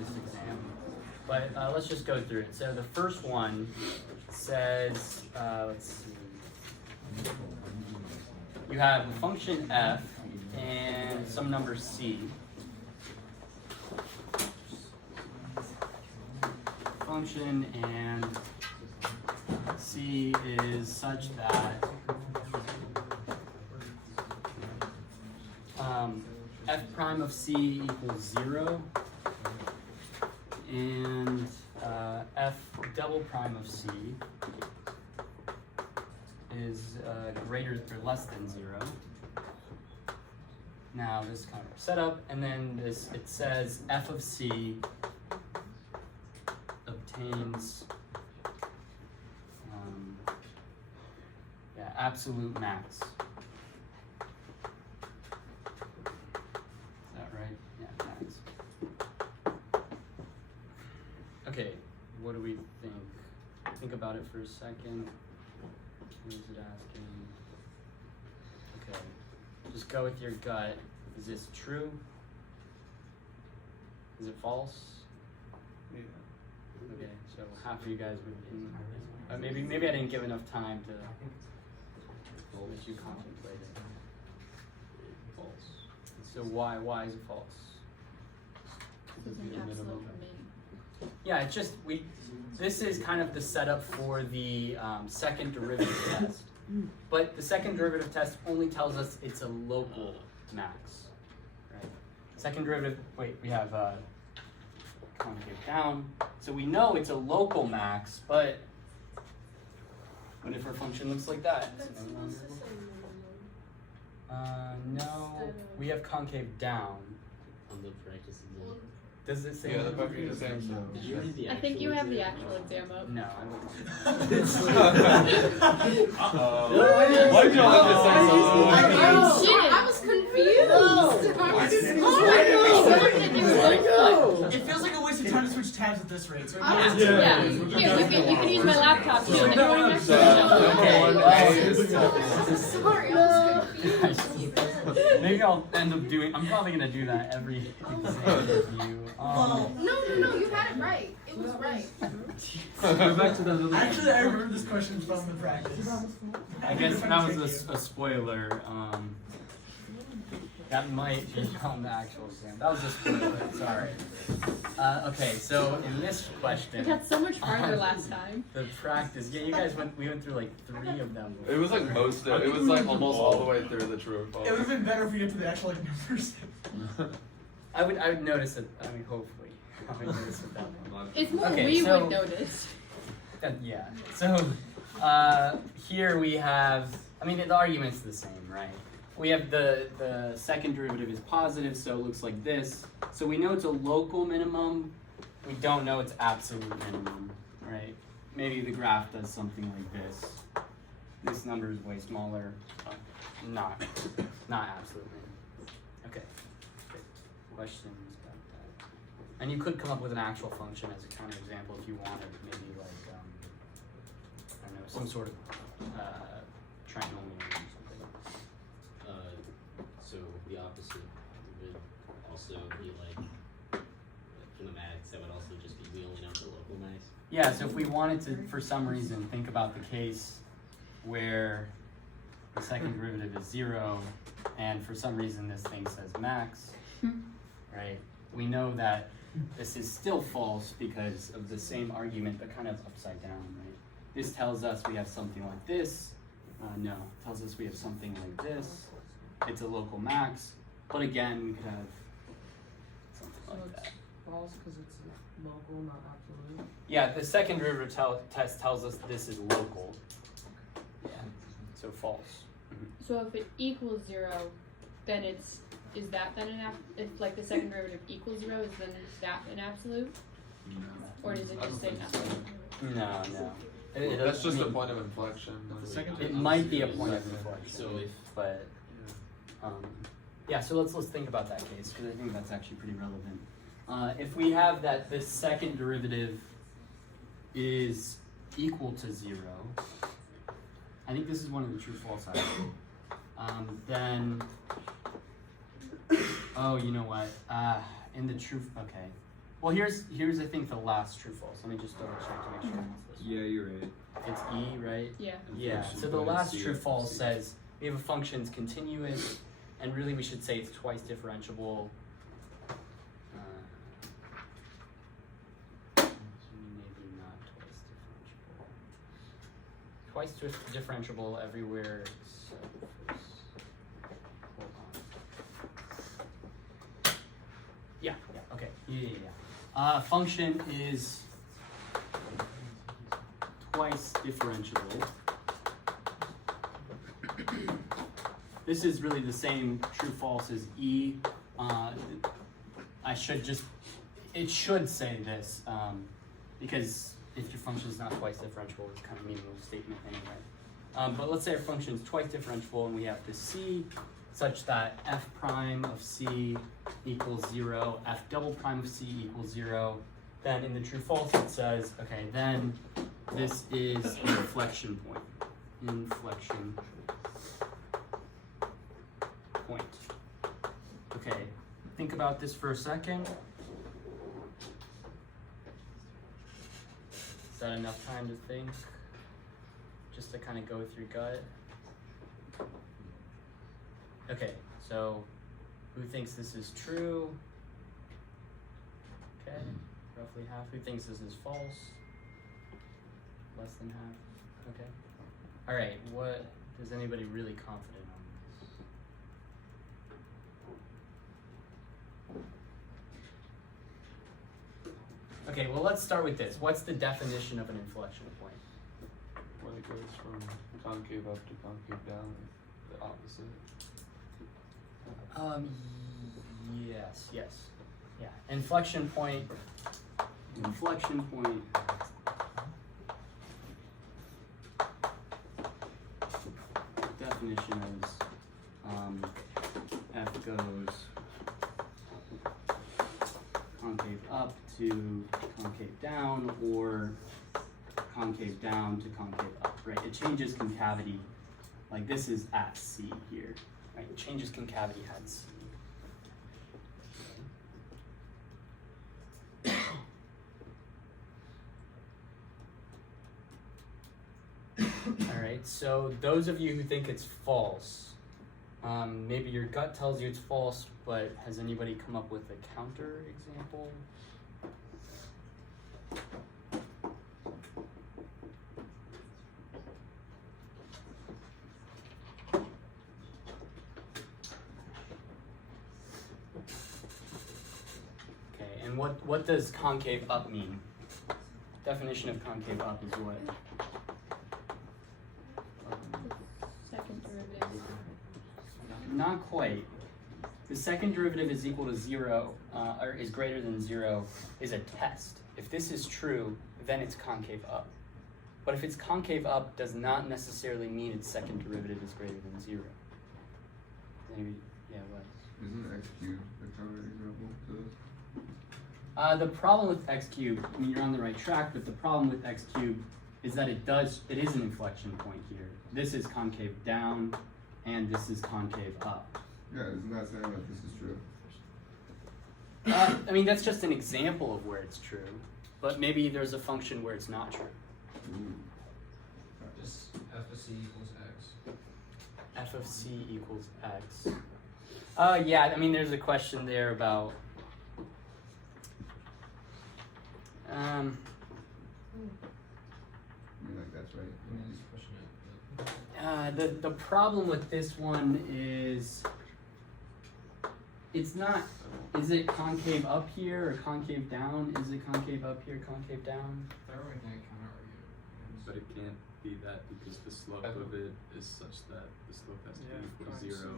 this exam. But let's just go through it. So the first one says, let's see. You have a function f and some number c. Function and c is such that f prime of c equals 0 and f double prime of c is greater or less than 0. Now this kind of setup, and then this, it says f of c obtains absolute max. Is that right? Yeah, max. Okay, what do we think? Think about it for a second. What is it asking? Okay, just go with your gut. Is this true? Is it false? Okay, so half of you guys would, maybe I didn't give enough time to let you contemplate it. False. So why is it false? Yeah, it's just this is kind of the setup for the second derivative test. But the second derivative test only tells us it's a local max, right? Second derivative, we have concave down. So we know it's a local max, but what if our function looks like that? No, we have concave down. On the practice exam. Does it say? Yeah, the practice exam. Did you read the I think you have the actual exam up. No, Why did y'all have to say so? I was confused. It feels like a waste of time to switch tabs at this rate. So Yeah. Here, you can use my laptop too. And everyone next to Sorry, I was confused. Maybe I'll end up doing. I'm probably gonna do that every exam review. No, you had it right. It was right. Go back to that other. Actually, I remember this question from the practice. I guess that was a spoiler. That might be on the actual exam. That was a spoiler. Sorry. Okay, so in this question, we got so much farther last time. the practice. Yeah, you guys we went through like 3 of them. It was like most of it. It was like almost all the way through the true or false. It would have been better if we get to the actual numbers. I would notice it. I mean, hopefully, I would notice it that one. It's more Okay, we so- would notice. Yeah. So here we have. I mean, the argument's the same, right? We have the second derivative is positive, so it looks like this. So we know it's a local minimum. We don't know it's absolute minimum, right? Maybe the graph does something like this. This number is way smaller. Not absolute minimum. Okay. Good. Questions about that? And you could come up with an actual function as a counterexample if you wanted, maybe like I don't know, some sort of trinomial or something. So the opposite would also be like for the max, that would also just be we only know the local max. Yeah, so if we wanted to, for some reason, think about the case where the second derivative is 0, and for some reason this thing says max, right? We know that this is still false because of the same argument, but kind of upside down, right? This tells us we have something like this. No, it tells us we have something like this. It's a local max, but again, we could have something like that. False because it's local, not absolute. Yeah, the second derivative test tells us this is local. Yeah, so false. So if it equals 0, then is that then if like the second derivative equals 0, is then that an absolute? Or does it just say nothing? No. That's just a point of inflection. It might be a point of inflection. So if but yeah, so let's think about that case because I think that's actually pretty relevant. If we have that this second derivative is equal to 0, I think this is one of the true false actually. Then, oh, you know what? In the true, okay. Well, here's I think the last true false. Let me just double check to make sure it's this. Yeah, you're right. It's E, right? Yeah. Yeah. Inflection So the point last C true of false C. says we have a function's continuous, and really we should say it's twice differentiable. Maybe not twice differentiable. Twice differentiable everywhere. So hold on. Yeah. Okay. Yeah. Function is twice differentiable. This is really the same true false as E. It should say this, because if your function is not twice differentiable, it's kind of a meaningless statement anyway. But let's say our function is twice differentiable and we have this C such that f prime of C equals 0, f double prime of C equals 0. Then in the true false it says, okay, then this is an inflection point. Inflection point. Okay, think about this for a second. Is that enough time to think? Just to kind of go through gut? Okay, so who thinks this is true? Okay, roughly half. Who thinks this is false? Less than half. Okay. All right. What is anybody really confident on? Okay. Well, let's start with this. What's the definition of an inflection point? When it goes from concave up to concave down, the opposite. Yes. Yeah. Inflection point. Definition is f goes concave up to concave down, or concave down to concave up, right? It changes concavity. Like this is at C here, right? It changes concavity at C. Alright, so those of you who think it's false, maybe your gut tells you it's false, but has anybody come up with a counter example? Okay, and what does concave up mean? Definition of concave up is what? Second derivative. Not quite. The second derivative is equal to 0, or is greater than 0, is a test. If this is true, then it's concave up. But if it's concave up, does not necessarily mean its second derivative is greater than 0. Maybe, yeah, what? Isn't x cubed the counter example to this? The problem with x cubed, I mean, you're on the right track, but the problem with x cubed is that it is an inflection point here. This is concave down, and this is concave up. Yeah, isn't that saying that this is true? I mean, that's just an example of where it's true, but maybe there's a function where it's not true. Ooh. Just f of c equals x. F of c equals x. Yeah, I mean, there's a question there about. I mean, like, that's right. I mean, just pushing it. The problem with this one is it's not. Is it concave up here or concave down? Is it concave up here, concave down? If I were making a counter argument. But it can't be that because the slope of it is such that the slope has to be equal to 0.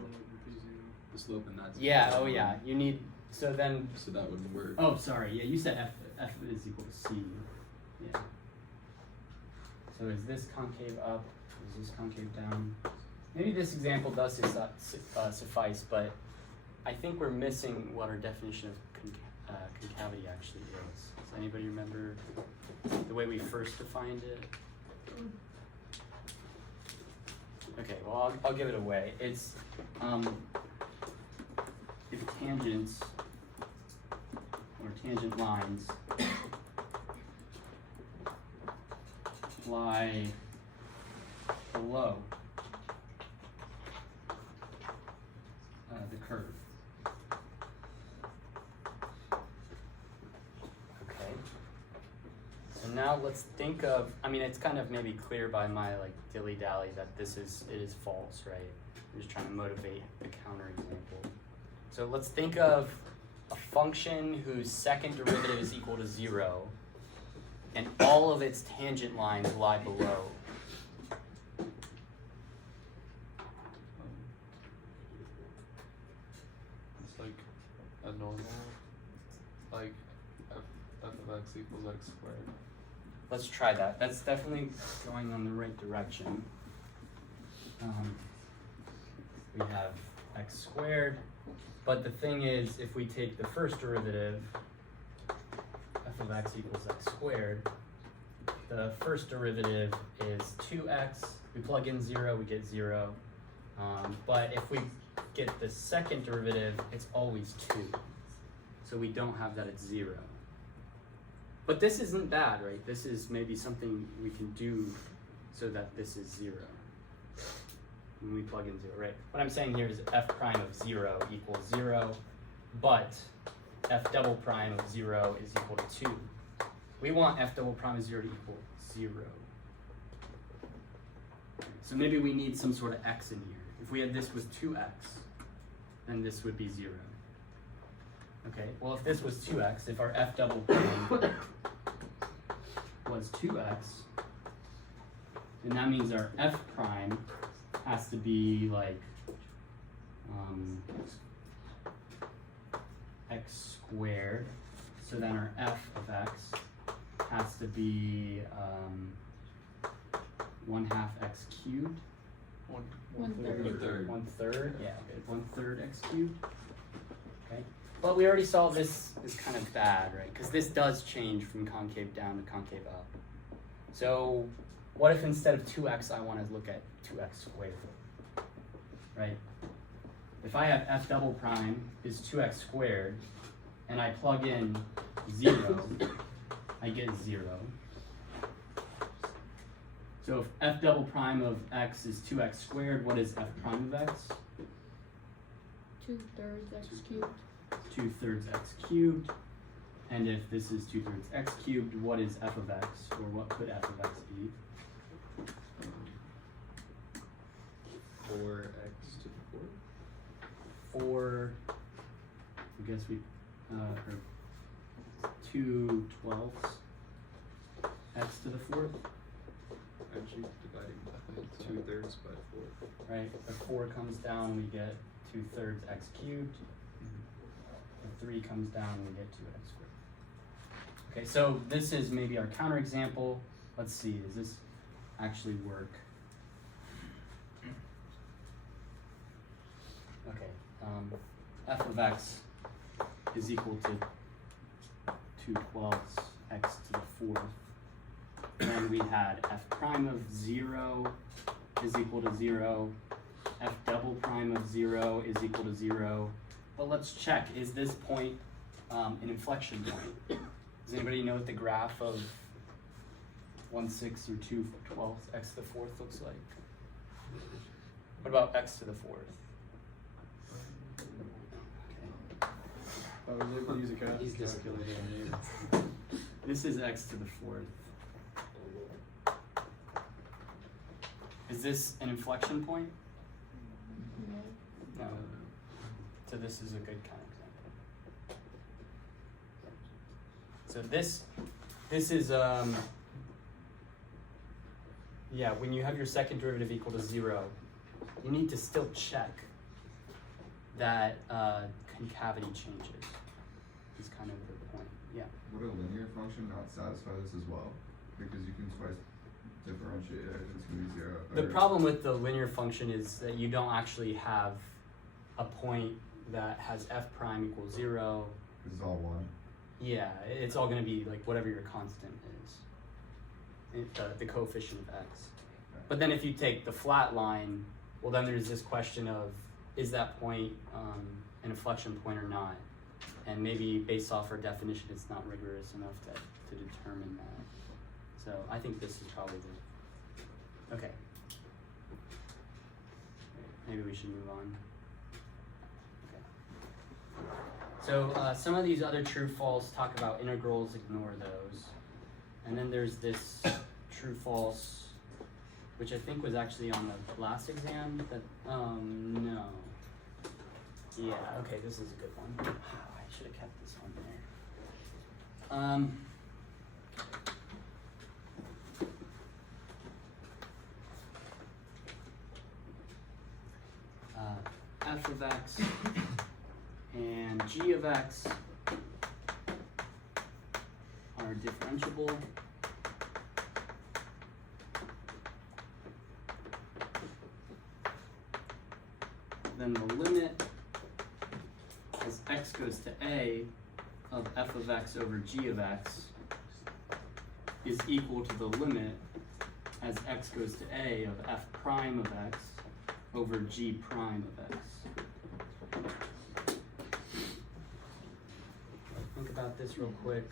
The slope and that's Yeah. Oh yeah. You need. So then. So that wouldn't work. Oh, sorry. Yeah, you said f is equal to c. Yeah. So is this concave up? Is this concave down? Maybe this example does suffice, but I think we're missing what our definition of concavity actually is. Does anybody remember the way we first defined it? Okay, well, I'll give it away. It's if tangents or tangent lines lie below the curve. Okay. So now let's think of, I mean, it's kind of maybe clear by my like dilly-dally that it is false, right? I'm just trying to motivate the counterexample. So let's think of a function whose second derivative is equal to 0, and all of its tangent lines lie below. It's like a normal, like f of x equals x squared. Let's try that. That's definitely going in the right direction. We have x squared, but the thing is, if we take the first derivative, f of x equals x squared, the first derivative is 2x. We plug in 0, we get 0. But if we get the second derivative, it's always 2. So we don't have that at 0. But this isn't bad, right? This is maybe something we can do so that this is 0. When we plug in 0, right? What I'm saying here is f prime of 0 equals 0, but f double prime of 0 is equal to 2. We want f double prime of 0 to equal 0. So maybe we need some sort of x in here. If we had this was 2x, then this would be 0. Okay, well if this was 2x, if our f double prime was 2x, then that means our f prime has to be like x squared. So then our f of x has to be 1/2 x cubed. One third. 1/3. Yeah, okay. 1/3 x cubed. Okay. But we already saw this is kind of bad, right? Because this does change from concave down to concave up. So what if instead of 2x I want to look at 2x squared? Right? If I have f double prime is 2x squared, and I plug in 0, I get 0. So if f double prime of x is 2x squared, what is f prime of x? 2/3 x cubed. 2/3 x cubed. And if this is 2/3 x cubed, what is f of x? Or what could f of x be? 4x to the 4th. 4, I guess we, or 2/12 x to the 4th, Actually, dividing 2/3 by 4. right? If 4 comes down, we get 2/3 x cubed. If 3 comes down, we get 2x squared. Okay, so this is maybe our counterexample. Let's see, does this actually work? Okay, f of x is equal to 2/12 x to the 4th. And then we had f prime of 0 is equal to 0. F double prime of 0 is equal to 0. But let's check, is this point an inflection point? Does anybody know what the graph of 1/6 or 2/12 x to the 4th looks like? What about x to the 4th? I was able to use a He's calculator. This is x to the 4th. Is this an inflection point? No. So this is a good counterexample. So this is yeah, when you have your second derivative equal to 0, you need to still check that concavity changes. Is kind of the point. Yeah. Would a linear function not satisfy this as well? Because you can twice differentiate it, it's gonna be 0. The problem with the linear function is that you don't actually have a point that has f prime equals 0. This is all 1. Yeah, it's all going to be like whatever your constant is, the coefficient of x. But then if you take the flat line, well then there's this question of, is that point an inflection point or not? and maybe based off our definition, it's not rigorous enough to determine that. So I think this is probably the, okay. Maybe we should move on. Okay. So some of these other true false talk about integrals, ignore those. And then there's this true false, which I think was actually on the last exam. That no. Yeah, okay, this is a good one. I should have kept this one there. F of x and g of x are differentiable. Then the limit as x goes to a of f of x over g of x is equal to the limit as x goes to a of f prime of x over g prime of x. Think about this real quick.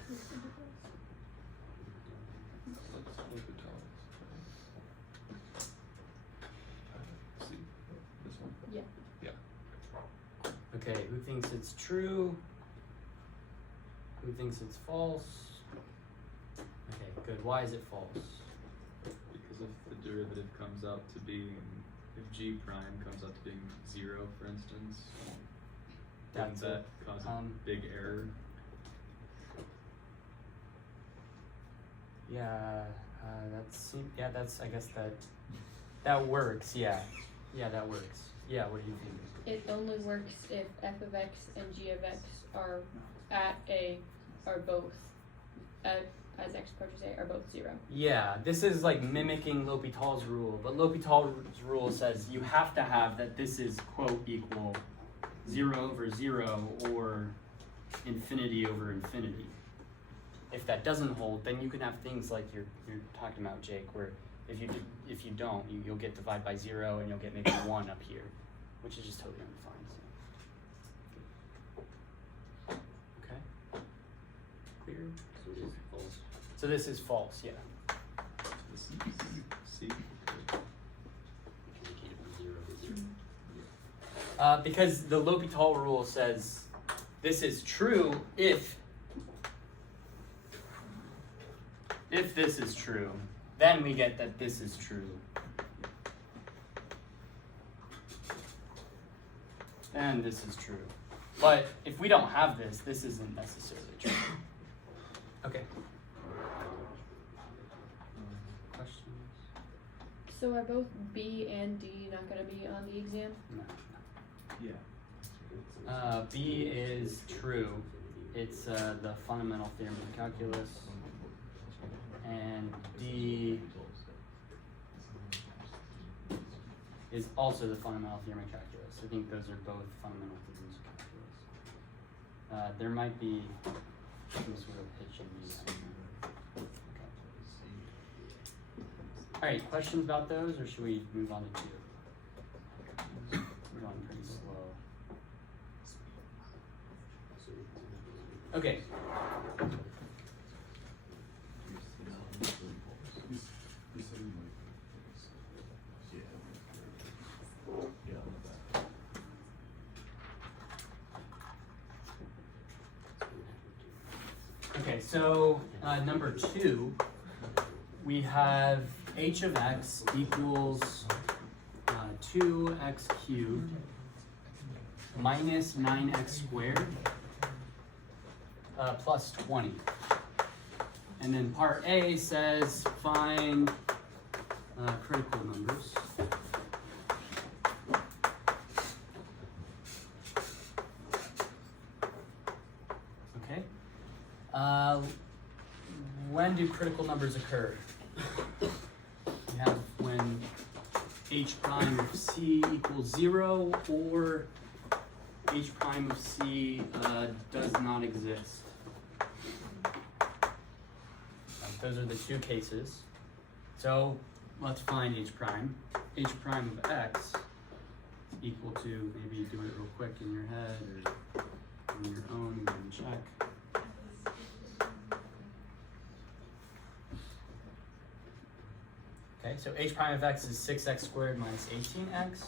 Let's look at see this one. Yeah. Yeah. Okay, who thinks it's true? Who thinks it's false? Okay, good. Why is it false? Because if the derivative comes out to being, if g prime comes out to being 0, for instance, doesn't That's that cause a big error? Yeah, that's I guess that works. Yeah, that works. Yeah, what do you think? It only works if f of x and g of x are both as x approaches a are both 0. Yeah, this is like mimicking L'Hopital's rule, but L'Hopital's rule says you have to have that this is quote equal 0 over 0 or infinity over infinity. If that doesn't hold, then you can have things like you're talking about, Jake, where if you don't, you'll get divided by 0 and you'll get maybe 1 up here, which is just totally undefined. So. Okay. Clear. So this is false. So this is false. Yeah. This is C. Indicate from 0 to 0. Because the L'Hopital rule says this is true if this is true, then we get that this is true. And this is true. But if we don't have this, this isn't necessarily true. Okay. Questions? So are both B and D not going to be on the exam? No. Yeah. B is true. It's the fundamental theorem of calculus. And D is also the fundamental theorem of calculus. I think those are both fundamental theorems of calculus. There might be some sort of hitch in these. I don't know. Okay. Alright, questions about those, or should we move on to 2? We're going pretty slow. Okay. Okay, so number 2, we have h of x equals 2x cubed minus 9x squared plus 20. And then part A says find critical numbers. Okay. When do critical numbers occur? We have when h prime of c equals 0 or h prime of c does not exist. Those are the 2 cases. So let's find h prime. H prime of x is equal to, maybe do it real quick in your head, or on your own and check. Okay, so h prime of x is 6x squared minus 18x.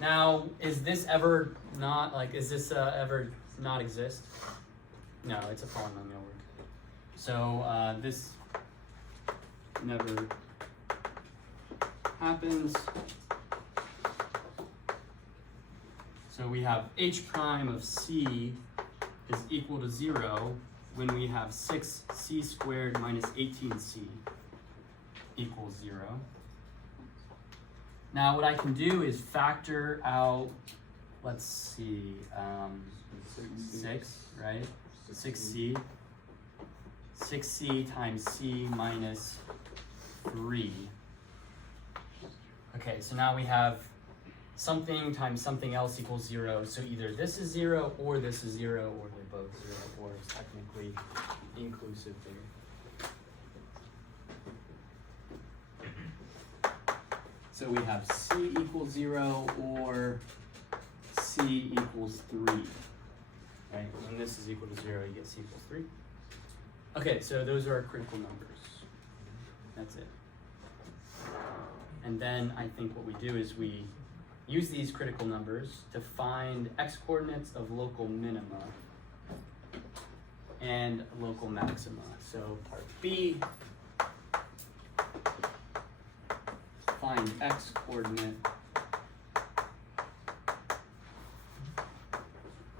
Now, is this ever not, like, is this ever not exist? No, it's a polynomial word. So this never happens. So we have h prime of c is equal to 0 when we have 6c squared minus 18c equals 0. Now what I can do is factor out, let's see, 6, right? 6c. 6c times c minus 3. Okay, so now we have something times something else equals 0. So either this is 0 or this is 0, or they're both 0, or it's technically inclusive there. So we have c equals 0 or c equals 3. Right? When this is equal to 0, you get c equals 3. Okay, so those are our critical numbers. That's it. And then I think what we do is we use these critical numbers to find x-coordinates of local minima and local maxima. So part B, find x-coordinate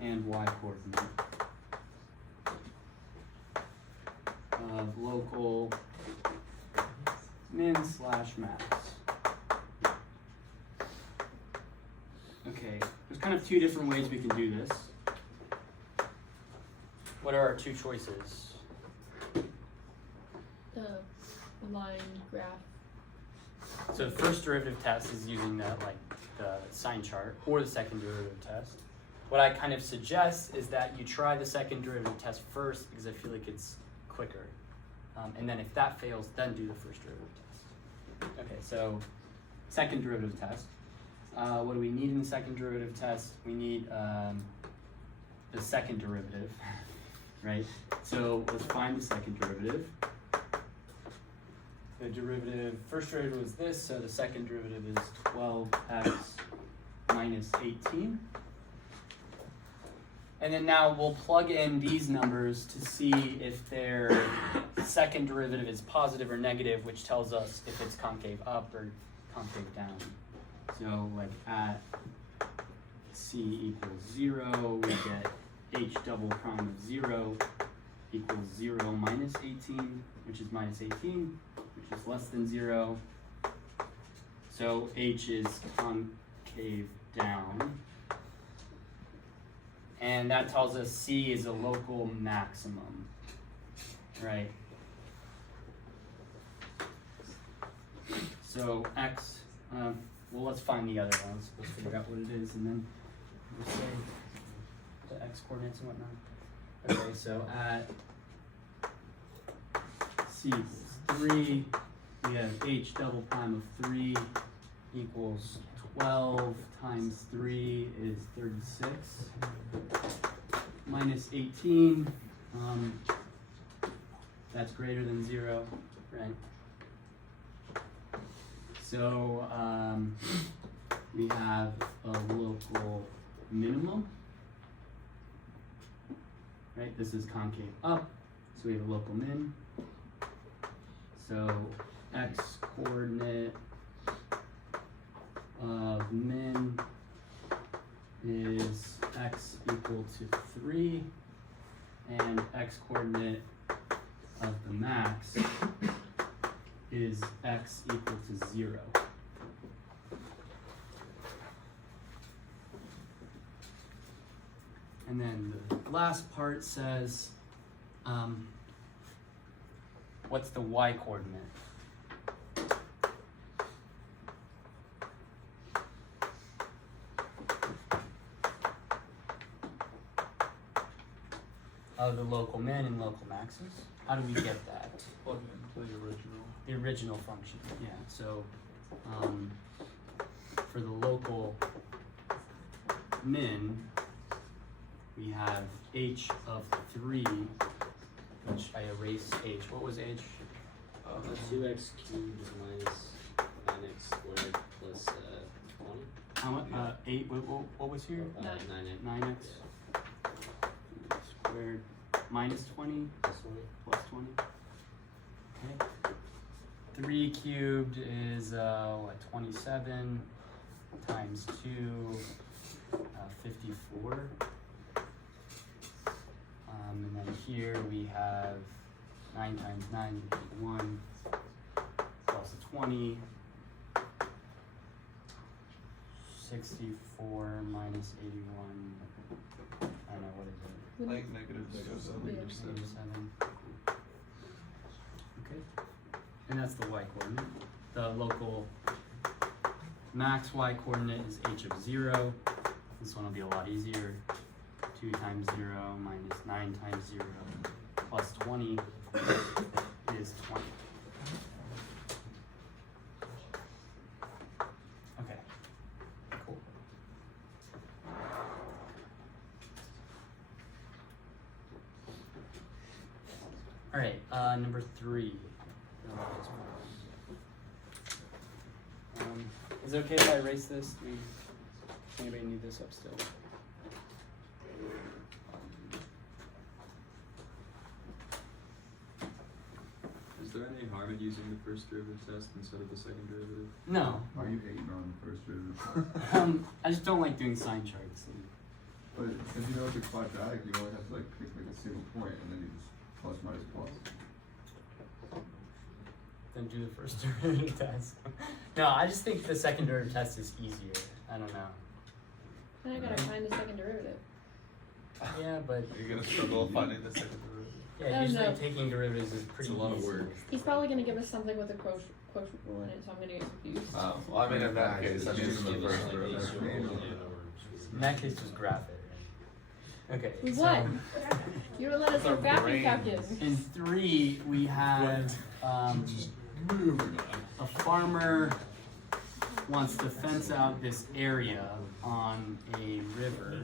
and y-coordinate of local min slash max. Okay, there's kind of two different ways we can do this. What are our two choices? The line graph. So the first derivative test is using the sign chart, or the second derivative test. What I kind of suggest is that you try the second derivative test first, because I feel like it's quicker. And then if that fails, then do the first derivative test. Okay, so second derivative test. What do we need in the second derivative test? We need the second derivative, right? So let's find the second derivative. The derivative, first derivative was this, so the second derivative is 12x minus 18. And then now we'll plug in these numbers to see if their second derivative is positive or negative, which tells us if it's concave up or concave down. So like at c equals 0, we get h double prime of 0 equals 0 minus 18, which is minus 18, which is less than 0. So h is concave down. And that tells us c is a local maximum, right? So x, well, let's find the other ones. Let's figure out what it is, and then we'll say the x coordinates and whatnot. Okay, so at c equals 3, we have h double prime of 3 equals 12 times 3 is 36 minus 18. That's greater than 0, right? So we have a local minimum, right? This is concave up, so we have a local min. So x coordinate of min is x equal to 3, and x coordinate of the max is x equal to 0. And then the last part says, what's the y coordinate? Of the local min and local maxes. How do we get that? Plug into the original. The original function, yeah. So for the local min, we have h of 3, which I erased h. What was h? 2x cubed minus 9x squared plus 20. How much? 8. What was here? 9x 9x squared minus 20 plus 20. plus 20. Okay. 3 cubed is 27 times 2, 54. And then here we have 9 times 9, 51, plus 20, 64 minus 81, I don't know, what is it? Like negative 7. 87. Okay. And that's the y coordinate. The local max y coordinate is h of 0. This one will be a lot easier. 2 times 0 minus 9 times 0 plus 20 is 20. Okay, cool. All right, number 3. Is it okay if I erase this? Anybody need this up still? Is there any harm in using the first derivative test instead of the second derivative? No. Are you hating on the first derivative? I just don't like doing sign charts. But if you know it's a quadratic, you only have to like pick like a single point and then you just plus minus plus. Then do the first derivative test. No, I just think the second derivative test is easier. I don't know. Then I gotta find the second derivative. Yeah, but You're gonna struggle finding the second derivative. yeah, Oh, usually no. taking derivatives is pretty It's a lot of easy. work. He's probably gonna give us something with a quotient rule in it, so I'm gonna get confused. Well, I mean, in that case, I'm Using just the first Like derivative. these circles In that case, just graph it. Okay. With so what? You would let us Our have graphing brains. calculus. in 3, we have a farmer wants to fence out this area on a river.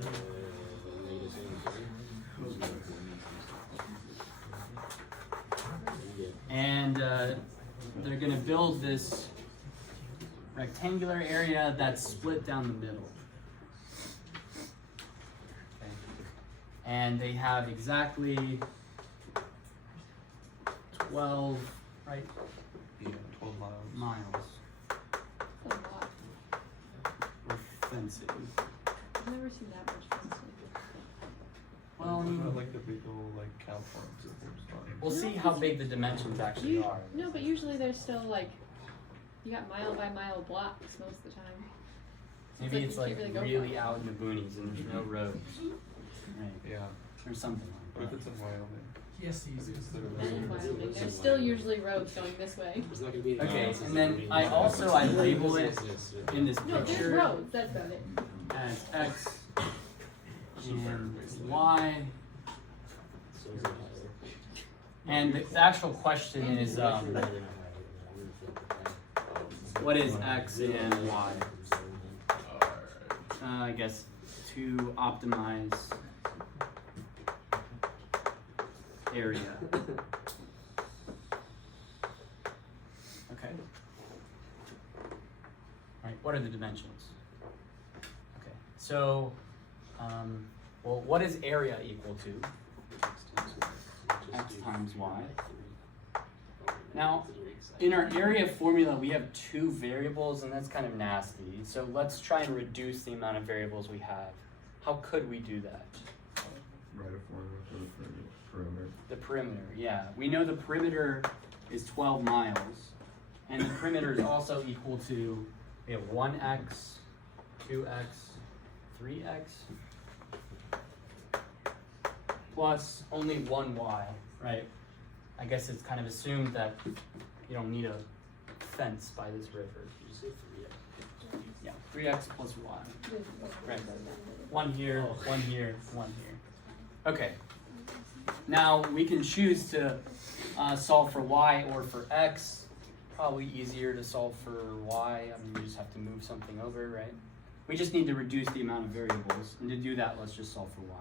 And they're going to build this rectangular area that's split down the middle. Okay. And they have exactly 12, right, Yeah, 12 miles. That's a lot. for fencing. I've never seen that much fencing. Well, I like the big old like cow farms that there's farms. we'll see how big the dimensions actually You, are. no, but usually there's still like, you got mile by mile blocks most of the time. Maybe it's you like can't really go really far. out in the boonies and there's no roads. Right. Yeah. Or something What like if that. it's in Wyoming? Yes, he's. It's That literally- is Wyoming. There's still usually roads going this way. There's not gonna be Okay, and then I label it in this No, there's picture roads, that's about it. as X and Y. And the actual question is, what is X and Y? I guess to optimize area. Okay. Alright, what are the dimensions? Okay, so, well, what is area equal to? X times Y. Now, in our area formula, we have 2 variables, and that's kind of nasty. So let's try and reduce the amount of variables we have. How could we do that? Write a formula for the perimeter. The perimeter, yeah. We know the perimeter is 12 miles, and the perimeter is also equal to, we have 1x, 2x, 3x, plus only 1y, right? I guess it's kind of assumed that you don't need a fence by this river. Did you say 3x? Yeah, 3x plus y. Right. 1 here, 1 here, 1 here. Okay. Now we can choose to solve for y or for x. Probably easier to solve for y. I mean, you just have to move something over, right? We just need to reduce the amount of variables. And to do that, let's just solve for y.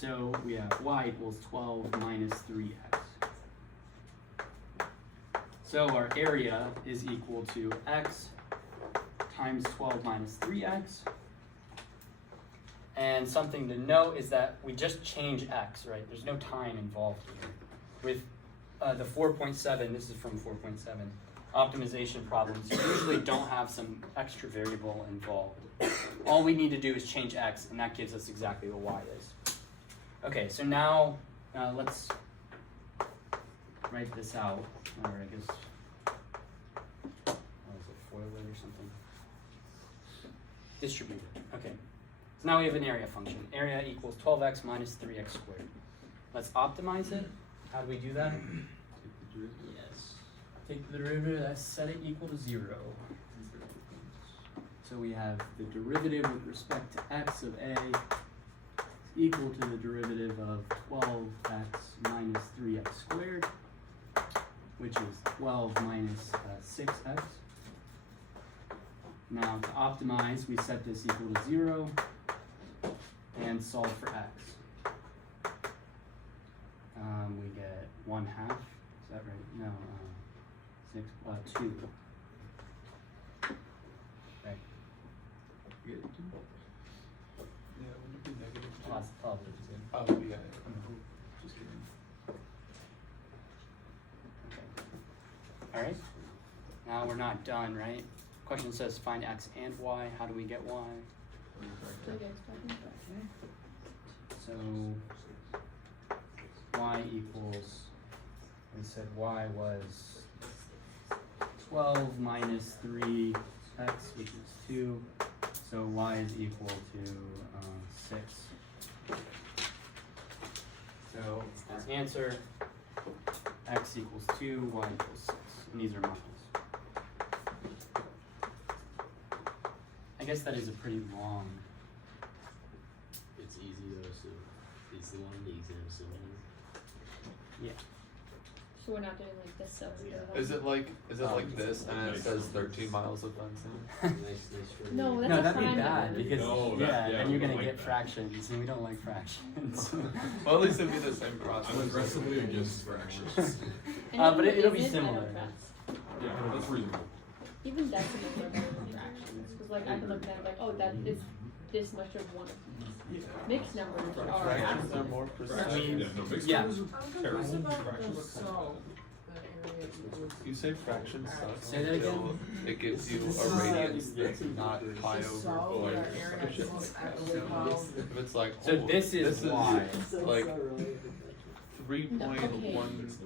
So we have y equals 12 minus 3x. So our area is equal to x times 12 minus 3x. And something to note is that we just change x, right? There's no time involved here. With the 4.7, this is from 4.7, optimization problems, you usually don't have some extra variable involved. All we need to do is change x, and that gives us exactly what y is. Okay, so now let's write this out, or I guess, what is it, FOIL it or something? Distribute it, okay. So now we have an area function. Area equals 12x minus 3x squared. Let's optimize it. How do we do that? Yes. Take the derivative, let's set it equal to 0. So we have the derivative with respect to x of a is equal to the derivative of 12x minus 3x squared, which is 12 minus 6x. Now to optimize, we set this equal to 0 and solve for x. We get 1/2, is that right? No, 2. Right. Yeah, wouldn't it be negative? Positive 2. Oh, yeah. Just kidding. Alright. Now we're not done, right? Question says find x and y. How do we get y? Take x back in. So y equals, we said y was 12 minus 3x, which is 2. So y is equal to 6. So as answer, x equals 2, y equals 6. And these are models. I guess that is a pretty long. It's easy though, so it's the one in the exam, so Yeah. So we're not doing like this stuff. Is it like this and it says 13 miles of fencing? nice for No, you. that's No, a that'd be prime bad number. because No, yeah, yeah, and we you're don't gonna like get that. fractions, and we don't like fractions. Well, at least it'd be the same process. I'm aggressively against fractions. And But even it'll be if it, I don't similar. trust. Yeah, that's reasonable. Even decimals are better than fractions, because like I can look at it like, oh, that is this much of one of these. Mixed numbers are Fractions are absolute. more I precise. mean, Yeah, no, mixed yeah. numbers are I'm confused terrible. about the Fractions so, the area equals. You say fractions sucks Say that again? until it gives you a radius that's not pi over So, the area equals actually how. If it's like, So this is y. like No, okay. 3.16.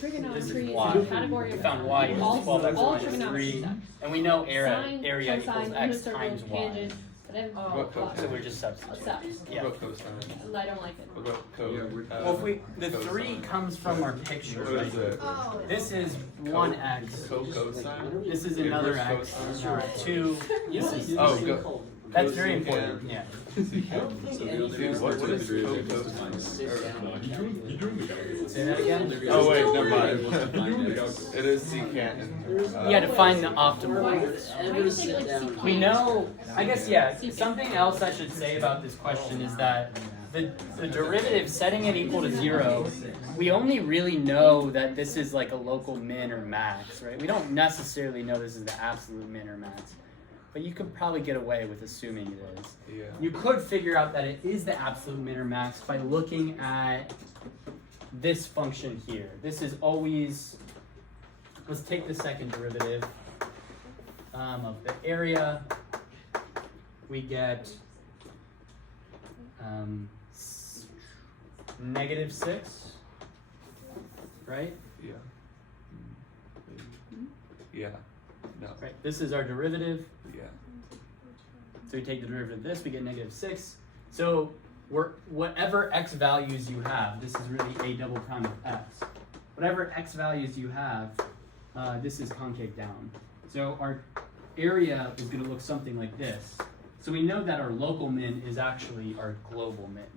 Trigonometry This is is y. a category We of found y numbers. equals 12x all minus trigonometry 3, sucks. and we know area Sine, area cosine, equals x unit circle, times y. tangent, whatever. Oh, What cosine? So we're just substituting. Sucks. Yeah. What about cosine? I don't like it. What about code? Well, if we the cosine. 3 comes from our picture, What is right? it? Oh. This is 1x. Cosine? This is another Inverse x. cosine? 2. This is Oh, go. That's very cosecant. important. Yeah. What is cosine? You're doing the calculus. Say that again. Oh wait, never mind. You're doing the calculus. It is secant. Yeah, to find the optimal. Why do you say like secant? We know, I guess, yeah, something else I should say about this question is that the derivative, setting it equal to 0, we only really know that this is like a local min or max, right? We don't necessarily know this is the absolute min or max, but you could probably get away with assuming it is. Yeah. You could figure out that it is the absolute min or max by looking at this function here. This is always, let's take the second derivative of the area. We get -6, right? Yeah. Yeah. No. Right. This is our derivative. Yeah. So we take the derivative of this, we get -6. So whatever x values you have, this is really a double prime of x. Whatever x values you have, this is concave down. So our area is going to look something like this. So we know that our local min is actually our global min.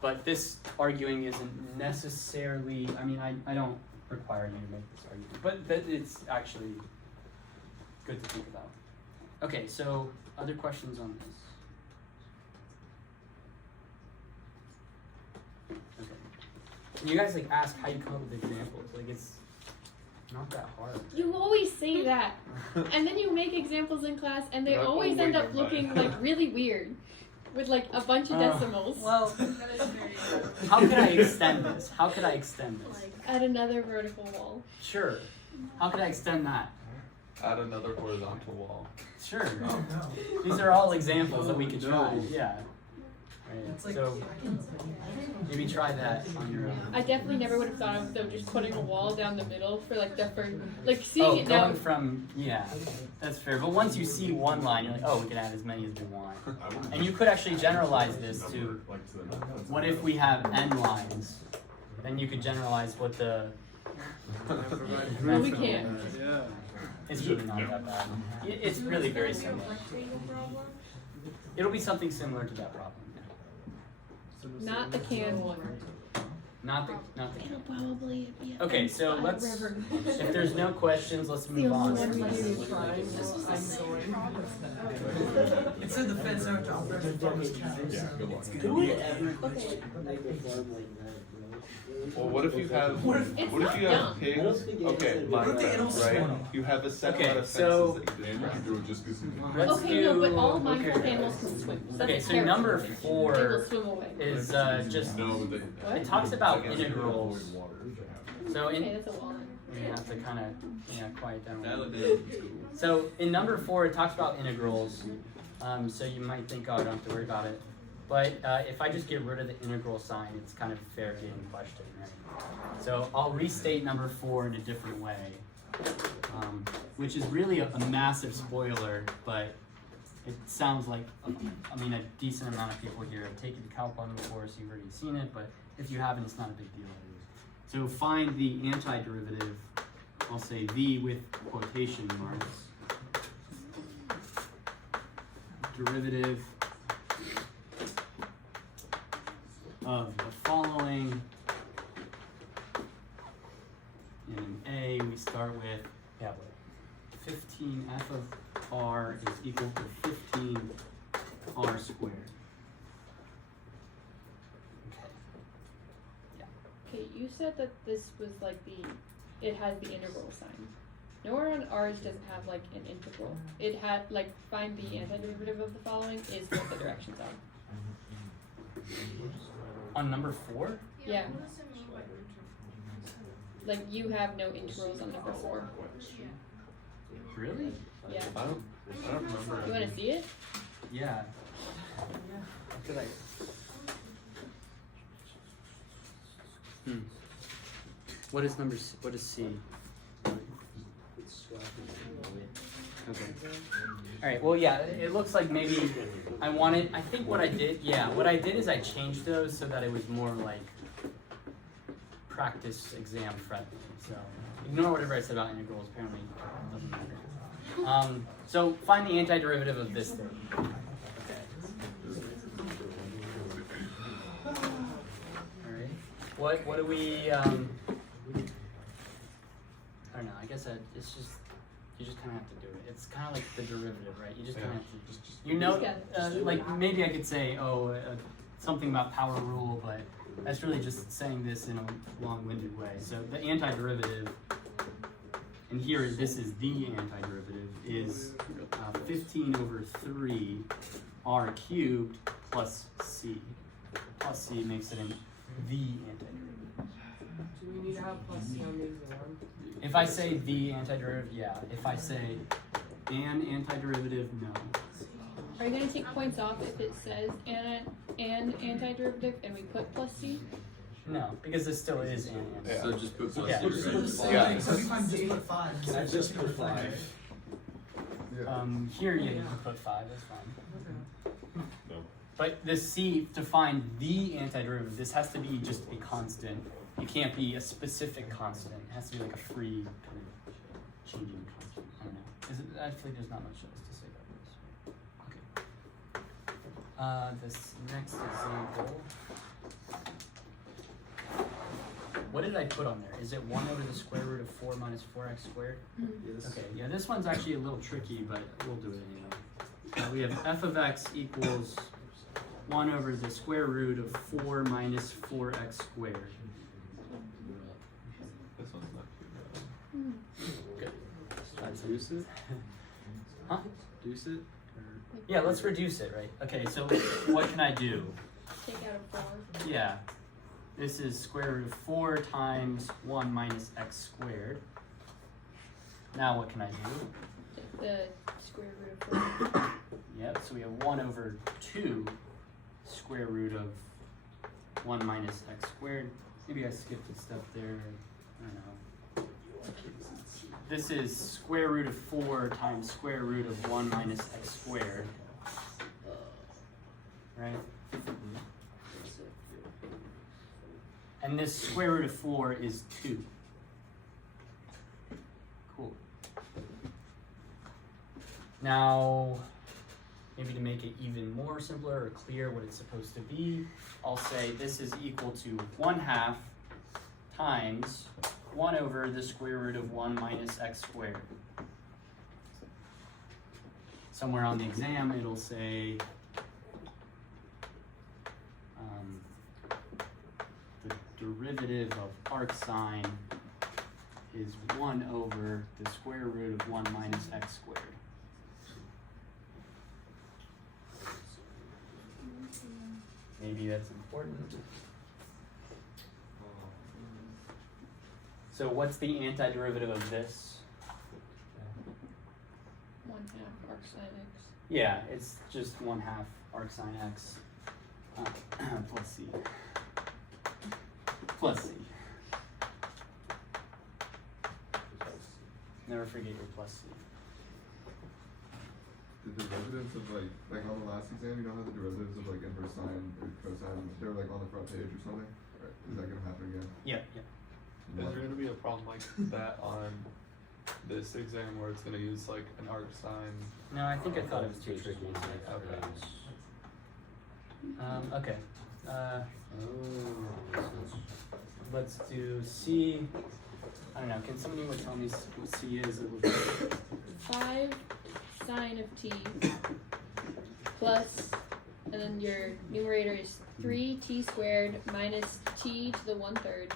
But this arguing isn't necessarily, I mean, I don't require you to make this argument, but that it's actually good to think about. Okay, so other questions on this? And you guys like ask how you come up with examples. Like it's not that hard. You always say that, and then you make examples in class, and they Not always end up always, looking but- like really weird, with like a bunch of decimals. Well, That is very true. how could I extend this? How could I extend this? Add another vertical wall. Sure. How could I extend that? Add another horizontal wall. Sure. Oh no. These are all examples that we could try. No. Yeah. Right. It's like So maybe try that on your own. I definitely never would have thought of though just putting a wall down the middle for like the first, like seeing Oh, it now. going from yeah, that's fair. But once you see one line, you're like, oh, we can add as many as we want. And you could actually generalize this to what if we have n lines? Then you could generalize what the. No, we can't. Yeah. It's really not that bad. It's really very similar. It'll be something similar to that problem. Not the can one. Not the It'll probably be a Okay, so fence by let's. a river. If there's no questions, let's move only on. one we do. it said the fence out to Alberta Farmers County, so it's good. Who would ever make a farm like that, bro? Well, what if you have What if- It's what if not you dumb. have I don't pigs? think it Okay, is. like What if they that, don't right? swim? You have a set Okay, amount of so- fences that you did. Let's Okay, do. no, but all mindful okay. animals can swim. So Okay, that's so terrible. number They will 4 swim away. is just. What? It talks about integrals. So Okay, in. that's a wall. We have to kind of quiet down. a Dial little it bit. down. It's cool. So in number 4, it talks about integrals. So you might think, oh, I don't have to worry about it. But if I just get rid of the integral sign, it's kind of fair game question, right? So I'll restate number 4 in a different way, which is really a massive spoiler, but it sounds like, a decent amount of people here have taken the calc one before, so you've already seen it, but if you haven't, it's not a big deal. So find the antiderivative, I'll say v with quotation marks, derivative of the following. In A, we start with 15 f of r is equal to 15 r squared. Okay, you said that this was like it has the integral sign. Nowhere on ours does it have like an integral. It had like find the antiderivative of the following is what the directions are. On number 4? Yeah. Like you have no integrals on number 4. Really? Yeah. I don't remember. You wanna see it? Yeah. I feel like. What is number C? What is C? Okay. Alright, well yeah, it looks like maybe I think what I did is I changed those so that it was more like practice exam friendly. So ignore whatever I said about integrals, apparently it doesn't matter. So find the antiderivative of this thing. Alright. What do we I don't know, I guess it's just you just kinda have to do it. It's kinda like the derivative, right? You just kinda have to you know like maybe I could say, something about power rule, but that's really just saying this in a long-winded way. So the antiderivative, and here this is the antiderivative, is 15 over 3 r cubed plus c. Plus c makes it the antiderivative. Do we need to have plus C on the exam? If I say the antiderivative, yeah. If I say an antiderivative, no. Are you gonna take points off if it says an antiderivative and we put plus C? No, because this still is an antiderivative. So just put plus Yeah. C, right? So Yeah. if you find just put 5. Can I just put 5? Here, yeah, you can put 5, that's fine. No. But this C, to find the antiderivative, this has to be just a constant. It can't be a specific constant. It has to be like a free kind of changing constant. I don't know. Actually, there's not much else to say about this. Okay. This next example. What did I put on there? Is it 1 over the square root of 4 minus 4x squared? Okay, yeah, this one's actually a little tricky, but we'll do it anyway. We have f of x equals 1 over the square root of 4 minus 4x squared. Reduce it? Huh? Reduce it? Yeah, let's reduce it, right? Okay, so what can I do? Take out a 4. Yeah, this is square root of 4 times 1 minus x squared. Now what can I do? Take the square root of 4. Yep, so we have 1 over 2 square root of 1 minus x squared. Maybe I skipped a step there. I don't know. This is square root of 4 times square root of 1 minus x squared. Right? And this square root of 4 is 2. Cool. Now, maybe to make it even more simpler or clear what it's supposed to be, I'll say this is equal to 1/2 times 1 over the square root of 1 minus x squared. Somewhere on the exam it'll say the derivative of arc sine is 1 over the square root of 1 minus x squared. Maybe that's important. So what's the antiderivative of this? 1/2 arc sine x. Yeah, it's just 1/2 arc sine x plus c. Plus c. Never forget your plus c. The derivatives of like on the last exam, you don't have the derivatives of like inverse sine or cosine. They're like on the front page or something. Or is that gonna happen again? Yep, yep. Is there gonna be a problem like that on this exam where it's gonna use like an arc sine? No, I think I thought it was too tricky. Okay. Let's do c. I don't know. Can somebody tell me what c is? It looks 5 sine of t plus, and then your numerator is 3t squared minus t to the 1/3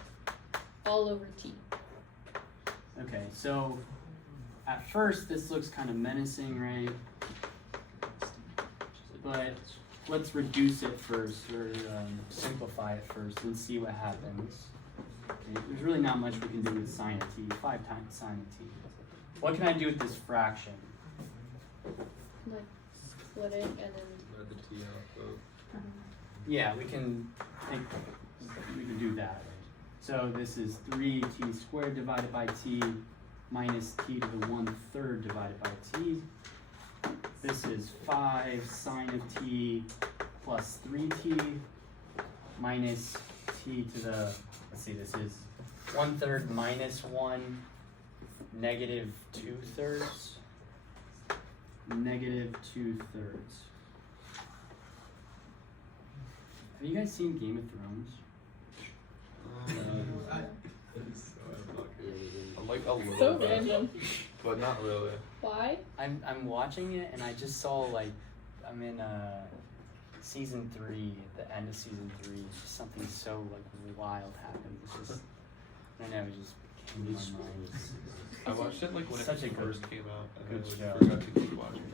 all over t. Okay, so at first this looks kind of menacing, right? But let's reduce it first, or simplify it first, and see what happens. Okay, there's really not much we can do with sine of t, 5 times sine of t. What can I do with this fraction? Like split it and then. Let the t out both. Yeah, we can do that. Right? So this is 3t squared divided by t minus t to the 1/3 divided by t. This is 5 sine of t plus 3t minus t to the, let's see, this is 1/3 minus 1 negative 2/3. Negative 2/3. Have you guys seen Game of Thrones? Like a little So bit, random. but not really. Why? I'm watching it and I just saw like I'm in season 3, at the end of season 3, just something so like wild happened. It's just I don't know, it just came to my mind. I watched it like when Such a it good- first came out, and good then show. I forgot to keep watching it.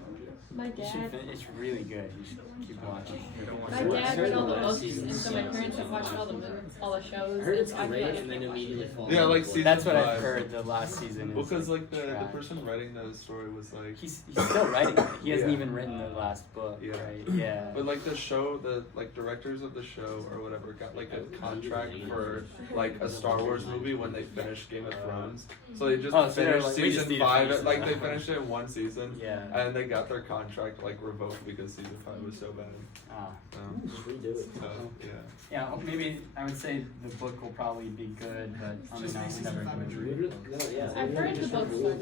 My You should dad. it's really good. You should keep watching. My dad read all the books, and so my parents have watched all the movies, all the shows. I heard it's and I feel great like I and then can't watch immediately it. fall. Yeah, like off. season That's what I've 5. heard. The last season is Because like the trash. person writing the story was like, He's still writing it. He hasn't Yeah. even written the last book, Yeah. right? Yeah. but like the show, the like directors of the show or whatever got like a contract for like a Star Wars movie when they finished Game of Thrones. So they just Oh, so they're finished like, we just season need to 5. finish Like it. they finished it in one season, Yeah. and they got their contract like revoked because season 5 was so bad. Ah. Just redo it. So yeah. Yeah, maybe I would say the book will probably be good, but I mean, I was never going to read it. No, yeah. I've heard the books are good.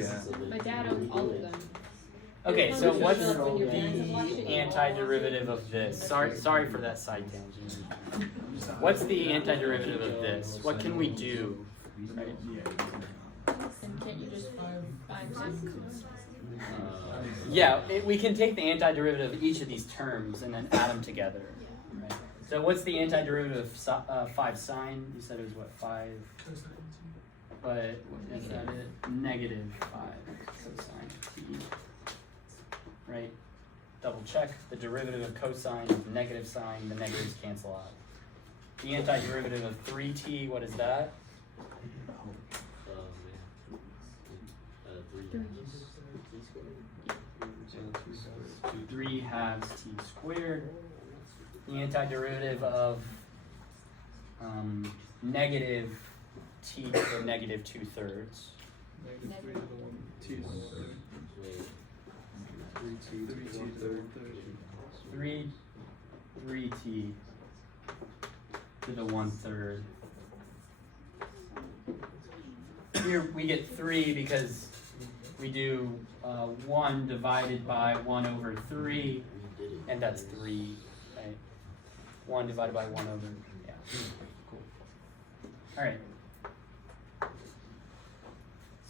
Yeah. My dad owns all of them. Okay, so what's When your parents have watched the it. antiderivative of this? Sorry for that side tangent. What's the antiderivative of this? What can we do? Right? And can't you just find some? Yeah, we can take the antiderivative of each of these terms and then add them together. Right? So what's the antiderivative of 5 sine? You said it was what, 5? but what is that it? Negative 5 cosine t. Right? Double check. The derivative of cosine is negative sign. The negatives cancel out. The antiderivative of 3t, what is that? 3 halves t squared. The antiderivative of negative t to the negative 2/3. Negative. 3t to the 1/3. Here we get 3 because we do 1 divided by 1 over 3, and that's 3, right? 1 divided by 1 over, yeah, cool. All right.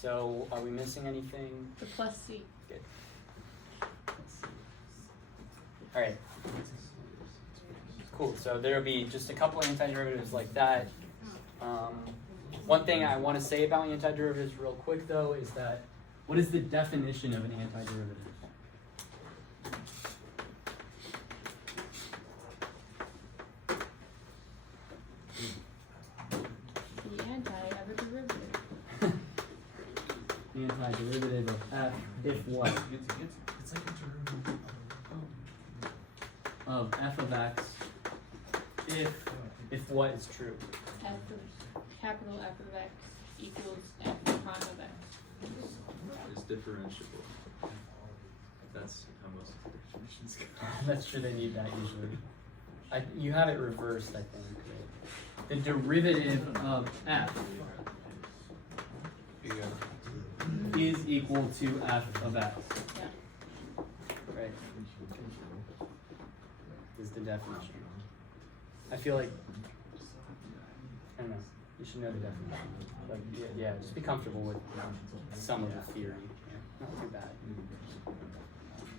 So are we missing anything? The plus c. Good. All right. Cool. So there'll be just a couple antiderivatives like that. One thing I want to say about antiderivatives real quick though is that what is the definition of an antiderivative? The anti of a derivative. The antiderivative of f if what? It's like a derivative Of f of x if what is true? F of capital F of x equals f prime of x. Is differentiable. That's how most definitions go. That's true, they need that usually. You have it reversed, I think. The derivative of f is equal to f of x. Yeah. Right. Is the definition. I feel like, I don't know, you should know the definition. Like, yeah, just be comfortable with some of the theory. Yeah, not too bad.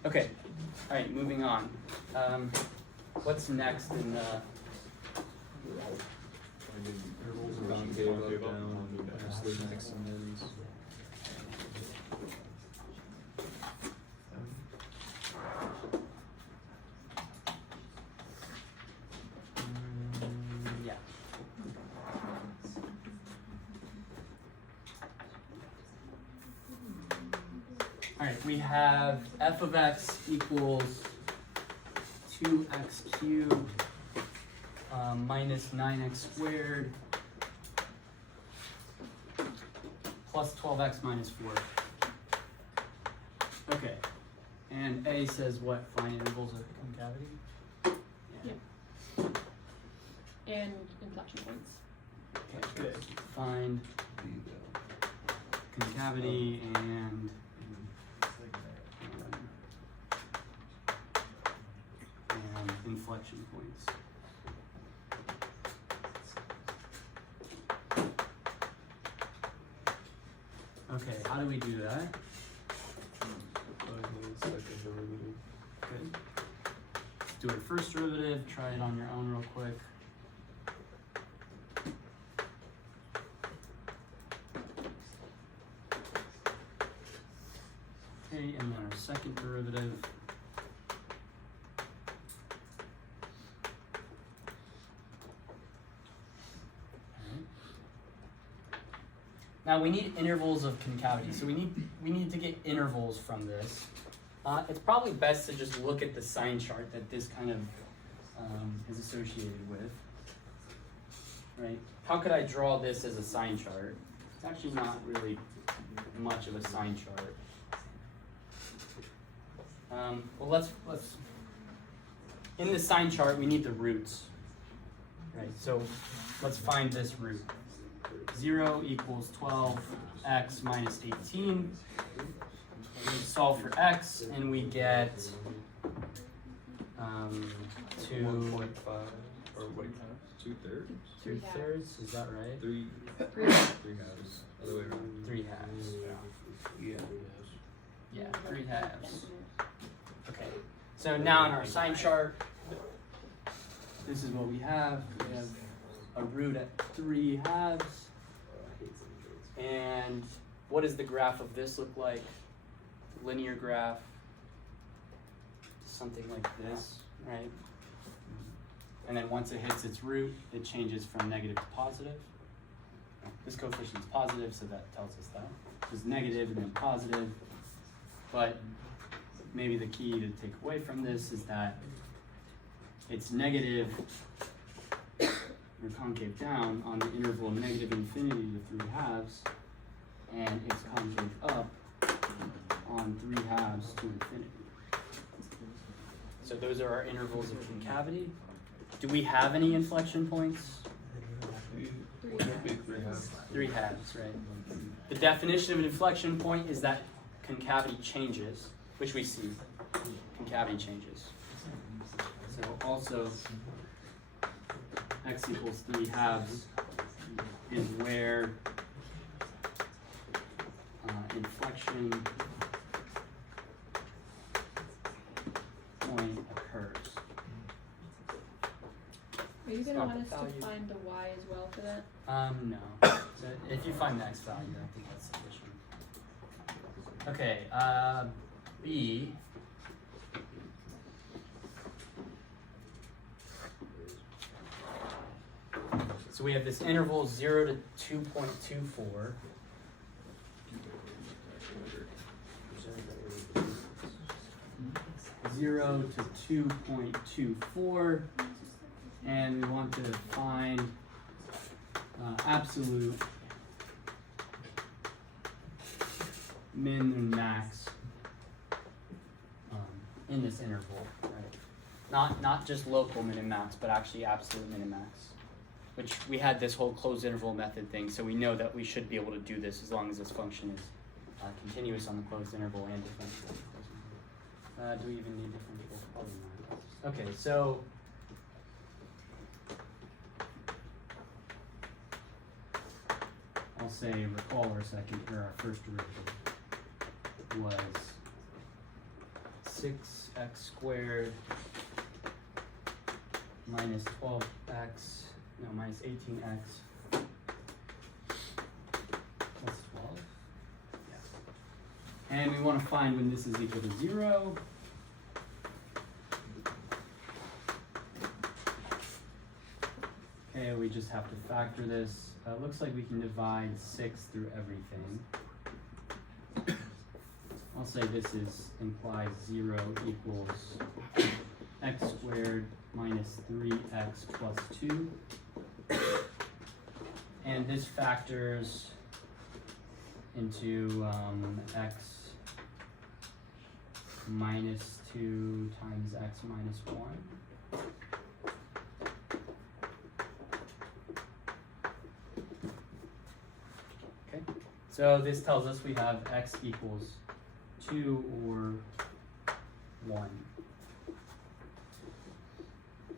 Okay, all right, moving on. What's next in the... Concave up, down, absolute max and mins. Yeah. All right, we have f of x equals 2x cubed minus 9x squared plus 12x minus 4. Okay, and A says what? Find intervals of concavity? Yeah. And inflection points. Okay, good. Find concavity and inflection points. Okay, how do we do that? Good. Let's do our first derivative, try it on your own real quick. Okay, and then our second derivative. Now we need intervals of concavity, so we need to get intervals from this. It's probably best to just look at the sign chart that this kind of is associated with, right? How could I draw this as a sign chart? It's actually not really much of a sign chart. Well, let's in the sign chart we need the roots, right? So let's find this root. 0 equals 12x minus 18. We solve for x and we get 2 1.5 or what? 2/3? 2/3. Is that right? 3 halves. Other way around. 3 halves. Yeah, 3 halves. Okay. So now in our sign chart, this is what we have. We have a root at 3 halves. what does the graph of this look like? Linear graph, something like this, right? And then once it hits its root, it changes from negative to positive. This coefficient is positive, so that tells us that. It was negative and then positive, but maybe the key to take away from this is that it's negative or concave down on the interval negative infinity to 3/2, and it's concave up on 3/2 to infinity. So those are our intervals of concavity. Do we have any inflection points? 3/2, right? The definition of an inflection point is that concavity changes, which we see. Concavity changes. So also, x equals 3/2 is where inflection point occurs. Are you gonna Not want us value. to find the y as well for that? No. So if you find the x value, I think that's sufficient. Okay, B. So we have this interval 0 to 2.24. Zero to 2.24, and we want to find absolute min and max in this interval, right? Not just local min and max, but actually absolute min and max. Which we had this whole closed interval method thing, so we know that we should be able to do this as long as this function is continuous on the closed interval and differentiable. Do we even need differentiable? Probably not. Okay, so I'll say recall our first derivative was 6x squared minus 18x plus 12. Yeah. And we want to find when this is equal to 0. Okay, we just have to factor this. Looks like we can divide 6 through everything. I'll say this implies 0 equals x squared minus 3x plus 2. And this factors into x minus 2 times x minus 1. Okay, so this tells us we have x equals 2 or 1.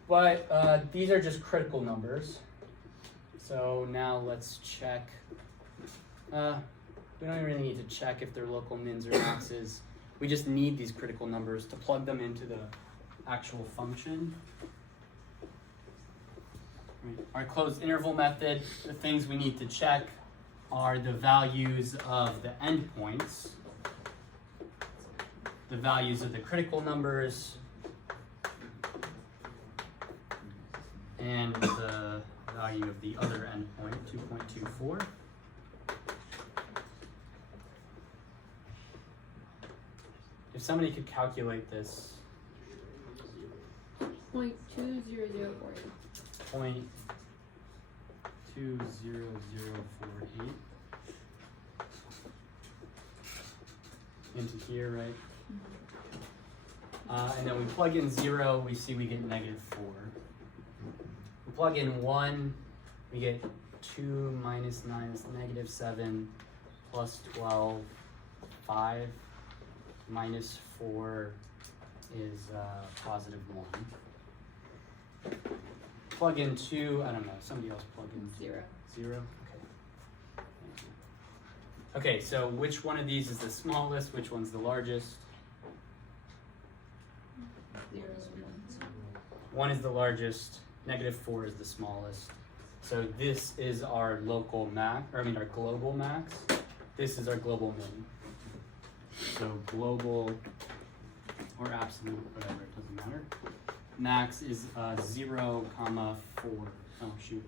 But these are just critical numbers. So now let's check. We don't really need to check if they're local mins or maxes. We just need these critical numbers to plug them into the actual function. Right. Our closed interval method, the things we need to check are the values of the endpoints, the values of the critical numbers, and the value of the other endpoint, 2.24. If somebody could calculate this, 0.20048. 0.20048 into here, right? And then we plug in 0, we see we get negative 4. We plug in 1, we get 2 minus 9 is negative 7, plus 12, 5, minus 4 is positive 1. Plug in 2, I don't know, somebody else plug in 0. 0? Okay. Thank you. Okay, so which one of these is the smallest? Which one's the largest? 0. 1 is the largest, negative 4 is the smallest. So this is our local max, or I mean our global max. this is our global min. So global or absolute, whatever, it doesn't matter. Max is 0, 4. Oh shoot,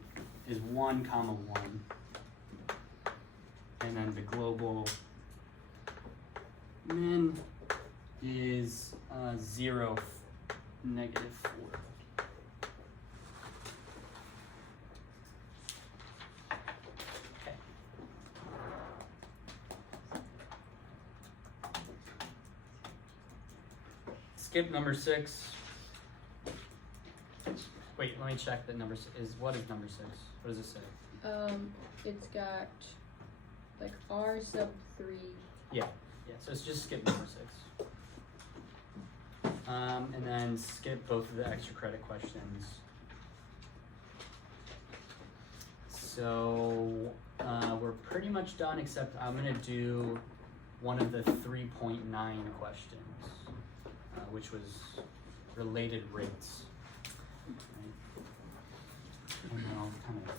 is 1, 1. And then the global min is 0, -4. Okay. Skip number 6. Wait, let me check that number what is number 6? What does it say? It's got like R sub 3. Yeah, so it's just skip number 6. And then skip both of the extra credit questions. So we're pretty much done, except I'm gonna do one of the 3.9 questions, which was related rates. Right? And then I'll kind of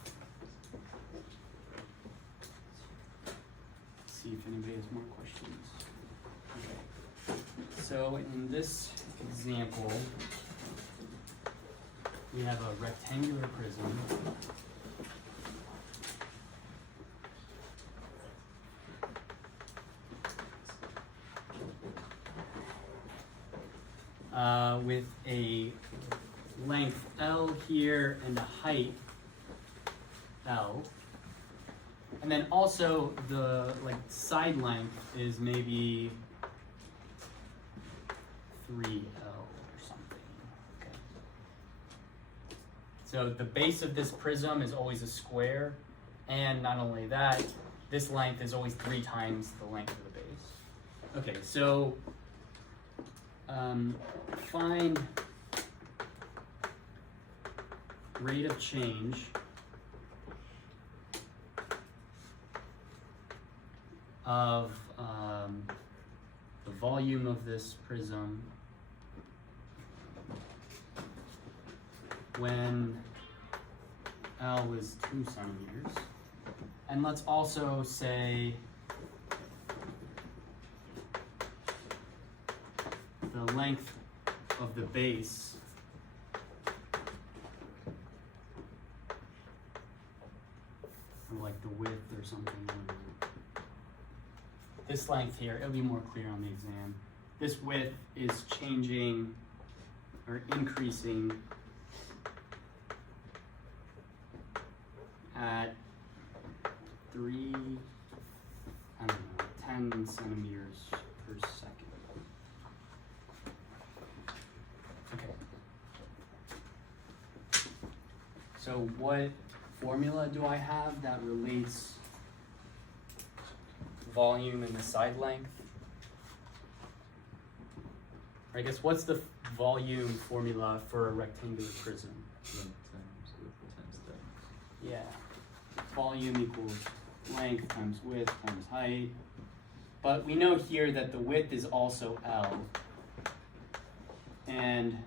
see if anybody has more questions. Okay. So in this example, we have a rectangular prism. With a length L here and a height L. And then also the side length is maybe 3L or something. Okay. So the base of this prism is always a square, and not only that, this length is always 3 times the length of the base. Okay, so find rate of change of the volume of this prism when L is 2 centimeters. And let's also say the length of the base or the width or something. This length here, it'll be more clear on the exam. This width is changing or increasing at 10 centimeters per second. Okay. So what formula do I have that relates volume and the side length? Or I guess what's the volume formula for a rectangular prism? Length times width times depth. Yeah. Volume equals length times width times height. But we know here that the width is also L. And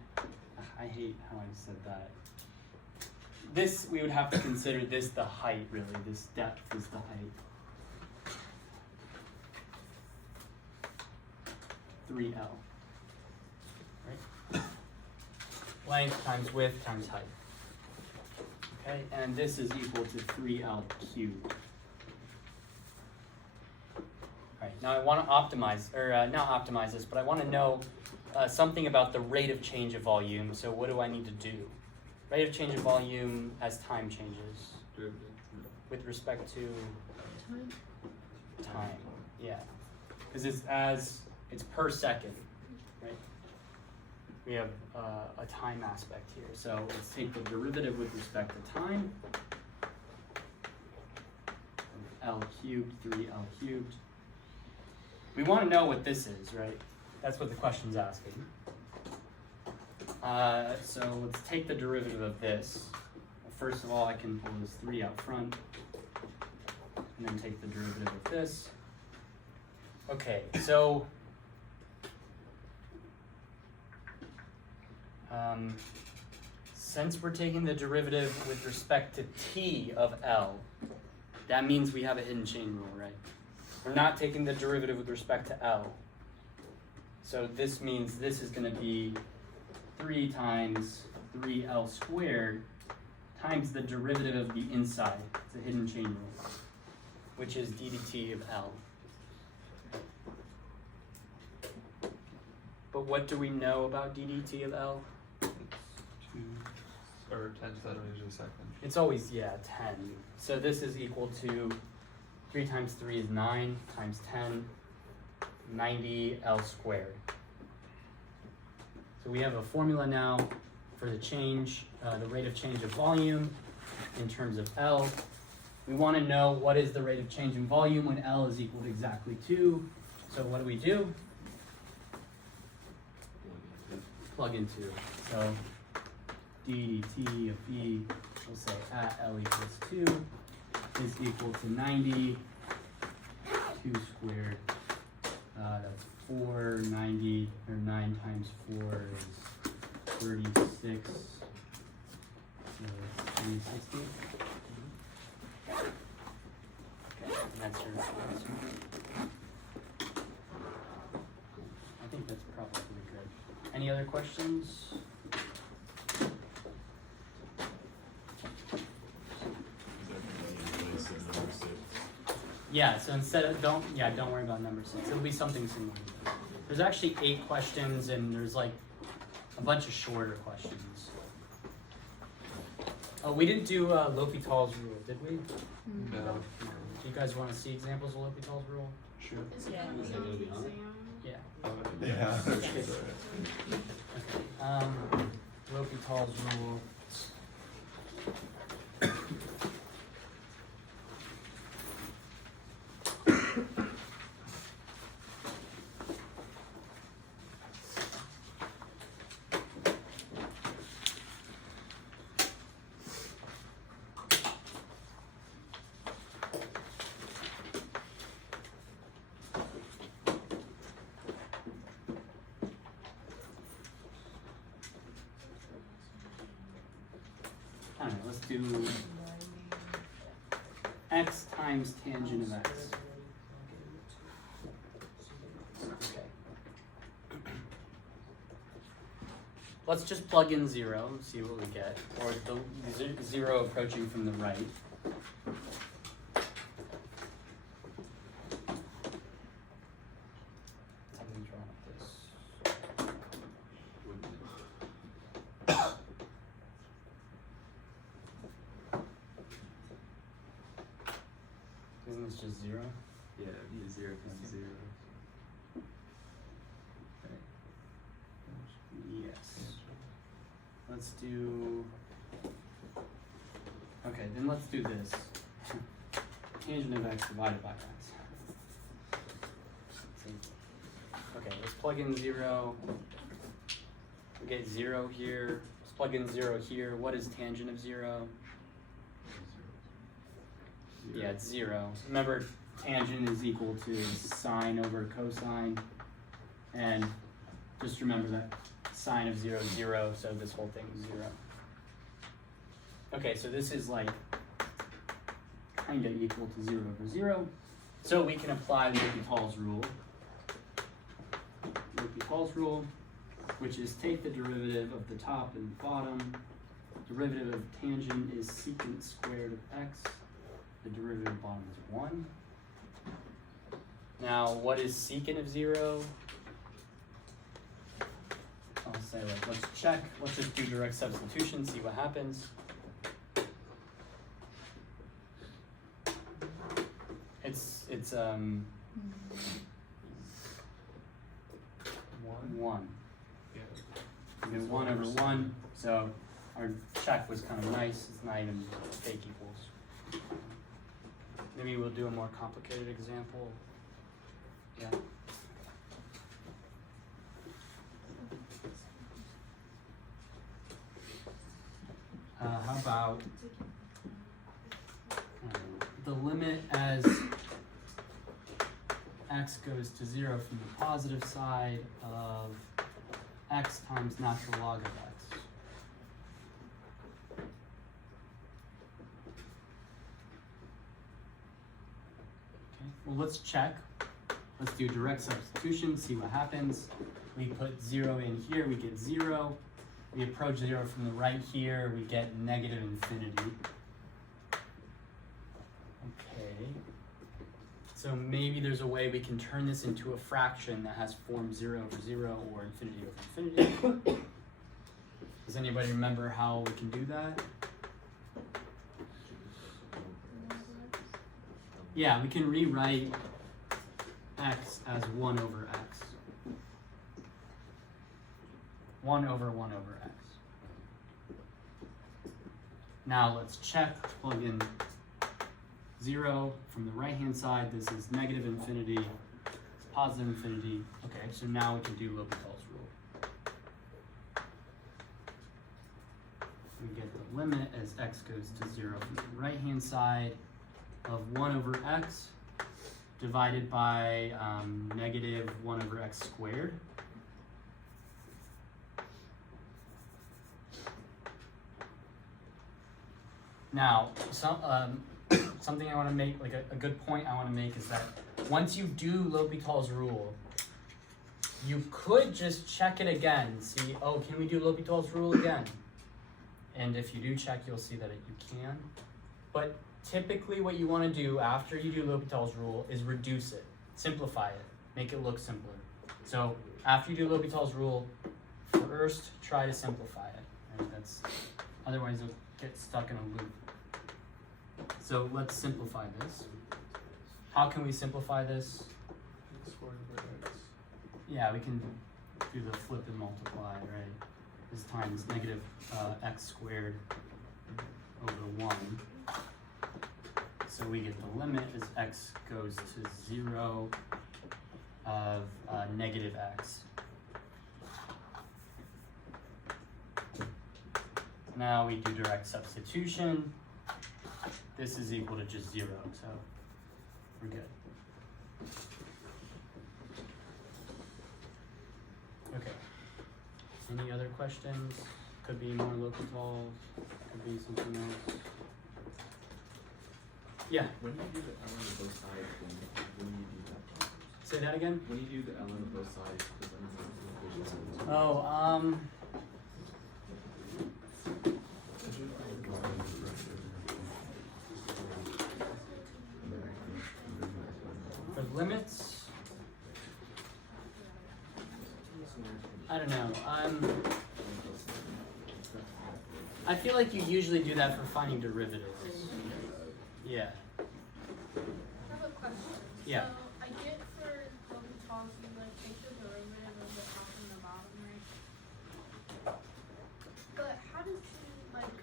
I hate how I said that. This, we would have to consider this the height, really. This depth is the height. 3L. Right? Length times width times height. Okay, and this is equal to 3L cubed. Alright, now I want to optimize, or not optimize this, but I want to know something about the rate of change of volume. So what do I need to do? Rate of change of volume as time changes. Derivative. With respect to time, yeah. Because it's per second, right? We have a time aspect here. So let's take the derivative with respect to time. L cubed, 3L cubed. We want to know what this is, right? That's what the question's asking. So let's take the derivative of this. First of all, I can pull this 3 out front, and then take the derivative of this. Okay, so since we're taking the derivative with respect to t of L, that means we have a hidden chain rule, right? We're not taking the derivative with respect to L. So this means this is going to be 3 times 3L squared times the derivative of the inside. It's a hidden chain rule, which is d dt of L. But what do we know about d dt of L? 2 or 10 to that range of a second. It's always, 10. So this is equal to 3 times 3 is 9 times 10, 90 L squared. So we have a formula now for the change, the rate of change of volume in terms of L. We want to know what is the rate of change in volume when L is equal to exactly 2. So what do? Plug into. So d dt of B, we'll say at L equals 2 is equal to 90, 2 squared. That's 490, or 9 times 4 is 36. So 360. Okay, and that's your answer. I think that's probably good. Any other questions? Yeah, so instead of, don't worry about number 6. It'll be something similar. There's actually 8 questions, and there's like a bunch of shorter questions. Oh, we didn't do L'Hopital's rule, did we? No. No. Do you guys want to see examples of L'Hopital's rule? Sure. Yeah. Is that gonna be on it? Yeah. Yeah. Okay. L'Hopital's rule. I don't know, let's do x times tangent of x. Okay. Let's just plug in 0 and see what we get, or the 0 approaching from the right. Something's wrong with this. Isn't this just 0? Yeah, it'd be 0 times 0. Yes. Let's do. Okay, then let's do this. Tangent of x divided by x. Okay, let's plug in 0. We get 0 here. Let's plug in 0 here. What is tangent of 0? Yeah, it's 0. Remember, tangent is equal to sine over cosine. And just remember that sine of 0 is 0, so this whole thing is 0. Okay, so this is like kind of equal to 0 over 0. So we can apply L'Hopital's rule. L'Hopital's rule, which is take the derivative of the top and the bottom. Derivative of tangent is secant squared of x. The derivative of bottom is 1. Now, what is secant of 0? I'll say, like, let's check. Let's just do direct substitution, see what happens. It's 1. Yeah. We get 1 over 1, so our check was kind of nice. It's not even fake equals. Maybe we'll do a more complicated example. Yeah. How about the limit as x goes to 0 from the positive side of x times natural log of x. Well, let's check. Let's do direct substitution, see what happens. We put 0 in here, we get 0. We approach 0 from the right here, we get negative infinity. Okay. So maybe there's a way we can turn this into a fraction that has form 0 over 0 or infinity over infinity. Does anybody remember how we can do that? Yeah, we can rewrite x as 1 over x. 1 over 1 over x. Now let's check, plug in 0 from the right hand side. This is negative infinity, it's positive infinity. Okay, so now we can do L'Hopital's rule. We get the limit as x goes to 0 from the right hand side of 1 over x divided by negative 1 over x squared. Now, something I want to make, like a good point I want to make is that once you do L'Hopital's rule, you could just check it again, see, oh, can we do L'Hopital's rule again? And if you do check, you'll see that you can. But typically what you want to do after you do L'Hopital's rule is reduce it, simplify it, make it look simpler. So after you do L'Hopital's rule, first try to simplify it. Right? Otherwise you'll get stuck in a loop. So let's simplify this. How can we simplify this? Squared over x. Yeah, we can do the flip and multiply, right? This time it's negative x squared over 1. So we get the limit as x goes to 0 of negative x. Now we do direct substitution. This is equal to just 0, so we're good. Okay. Any other questions? Could be more L'Hopital, could be something else. Yeah. When you do the ln of both sides, when you do that? Say that again? When you do the ln of both sides, does that mean it's Oh, the limits? I don't know. I feel like you usually do that for finding derivatives. Yeah. I have a question. Yeah. So I get for L'Hopital's, you like take the derivative of the top and the bottom, right? But how does it like,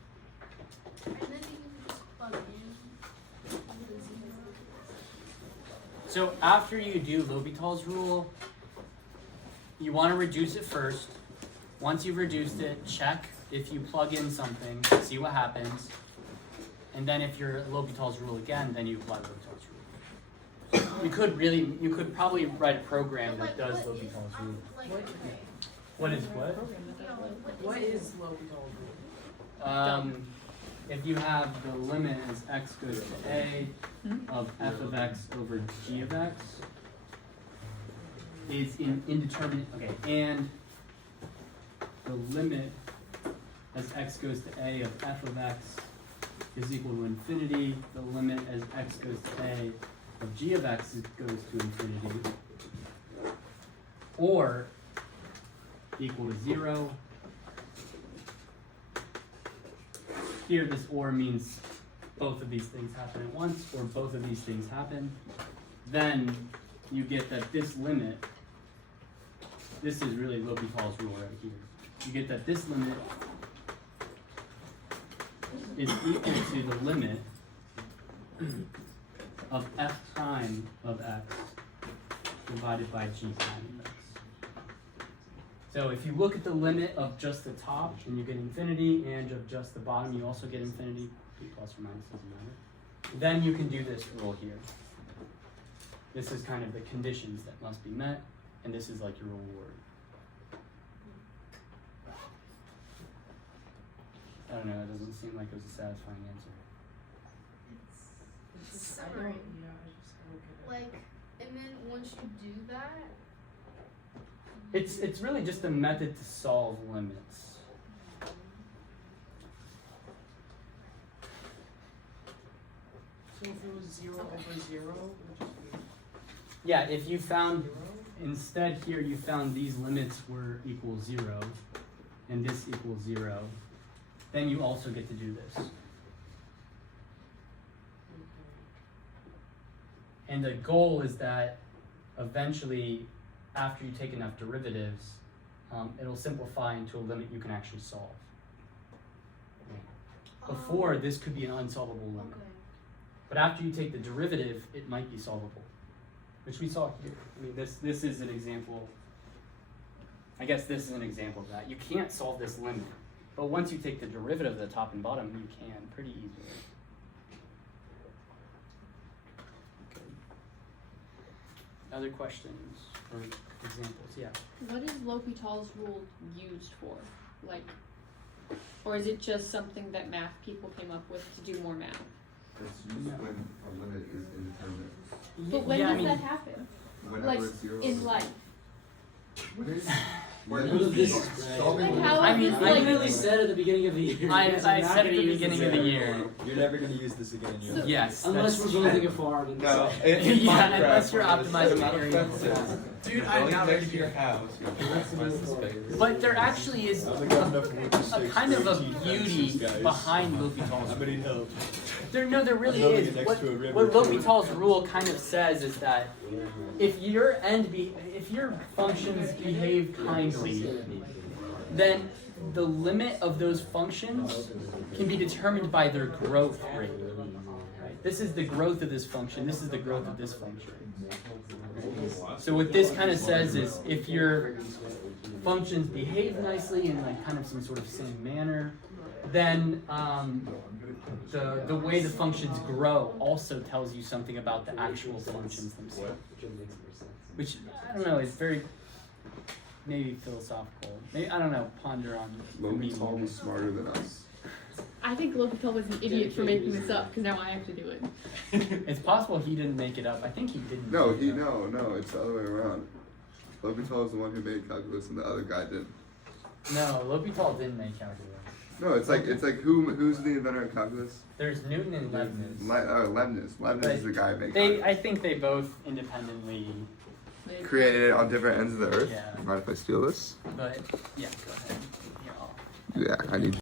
and then you can just plug in the zero. So after you do L'Hopital's rule, you want to reduce it first. Once you've reduced it, check if you plug in something, see what happens. And then if you're L'Hopital's rule again, then you apply L'Hopital's rule. You could probably write a program that does L'Hopital's rule. What is what? What is L'Hopital's rule? If you have the limit as x goes to a of f of x over g of x is indeterminate, okay, and the limit as x goes to a of f of x is equal to infinity, the limit as x goes to a of g of x goes to infinity, or equal to 0. Here this or means both of these things happen at once, or both of these things happen. Then you get that this limit, this is really L'Hopital's rule right here. You get that this limit is equal to the limit of f prime of x divided by g prime of x. So if you look at the limit of just the top, and you get infinity, and of just the bottom, you also get infinity, plus or minus doesn't matter. Then you can do this rule here. This is kind of the conditions that must be met, and this is like your reward. I don't know, it doesn't seem like it was a satisfying answer. It's summary. Yeah, I just don't get it. Like once you do that, It's really just a method to solve limits. So if it was 0 over 0, it would just be Yeah, if you found 0? instead here you found these limits were equal 0 and this equals 0, then you also get to do this. And the goal is that eventually, after you take enough derivatives, it'll simplify into a limit you can actually solve. Before, this could be an unsolvable limit. okay. But after you take the derivative, it might be solvable, which we saw here. I mean, this is an example. I guess this is an example of that. You can't solve this limit, but once you take the derivative of the top and bottom, you can pretty easily. Okay. Other questions or examples? Yeah. What is L'Hopital's rule used for? Like, or is it just something that math people came up with to do more math? It's used when a limit is indeterminate. But when Yeah, I does mean, that happen? Whenever Like, it's 0. in life? When it's, None when of this is solving Like limits- how I is mean, this I like? literally said at the beginning of the year. I you guys are not said at gonna the use beginning this of the again. year. You're never gonna use this again in your So- life. Yes. Unless that's we're building a farm in No, the in Yeah, Minecraft, unless you're where there's optimizing a the lot of area. fences, Dude, you're I'm going not next ready to your house. But there actually is a kind of a beauty behind L'Hopital's I'm gonna need help. There really I'm building is. it next What to a river. L'Hopital's rule kind of says is that if your functions behave kindly, then the limit of those functions can be determined by their growth rate. Right? This is the growth of this function. This is the growth of this function. So what this kind of says is if your functions behave nicely in like kind of some sort of same manner, then the way the functions grow also tells you something about the actual functions themselves. Which, I don't know, it's very maybe philosophical. Maybe, I don't know, ponder on the meaning L'Hopital of was it. smarter than us. I think L'Hopital was an idiot for making this up because now I have to do it. It's possible he didn't make it up. I think he didn't. No, make it up. no, it's the other way around. L'Hopital is the one who made calculus and the other guy didn't. No, L'Hopital didn't make calculus. No, it's like who's the inventor of calculus? There's Newton and Leibniz. Leibniz. Leibniz is the guy who made They, calculus. I think they both independently, Created it on different ends of the earth. Yeah. Mind if I steal this? but yeah, go ahead. Here, I'll- Yeah, I need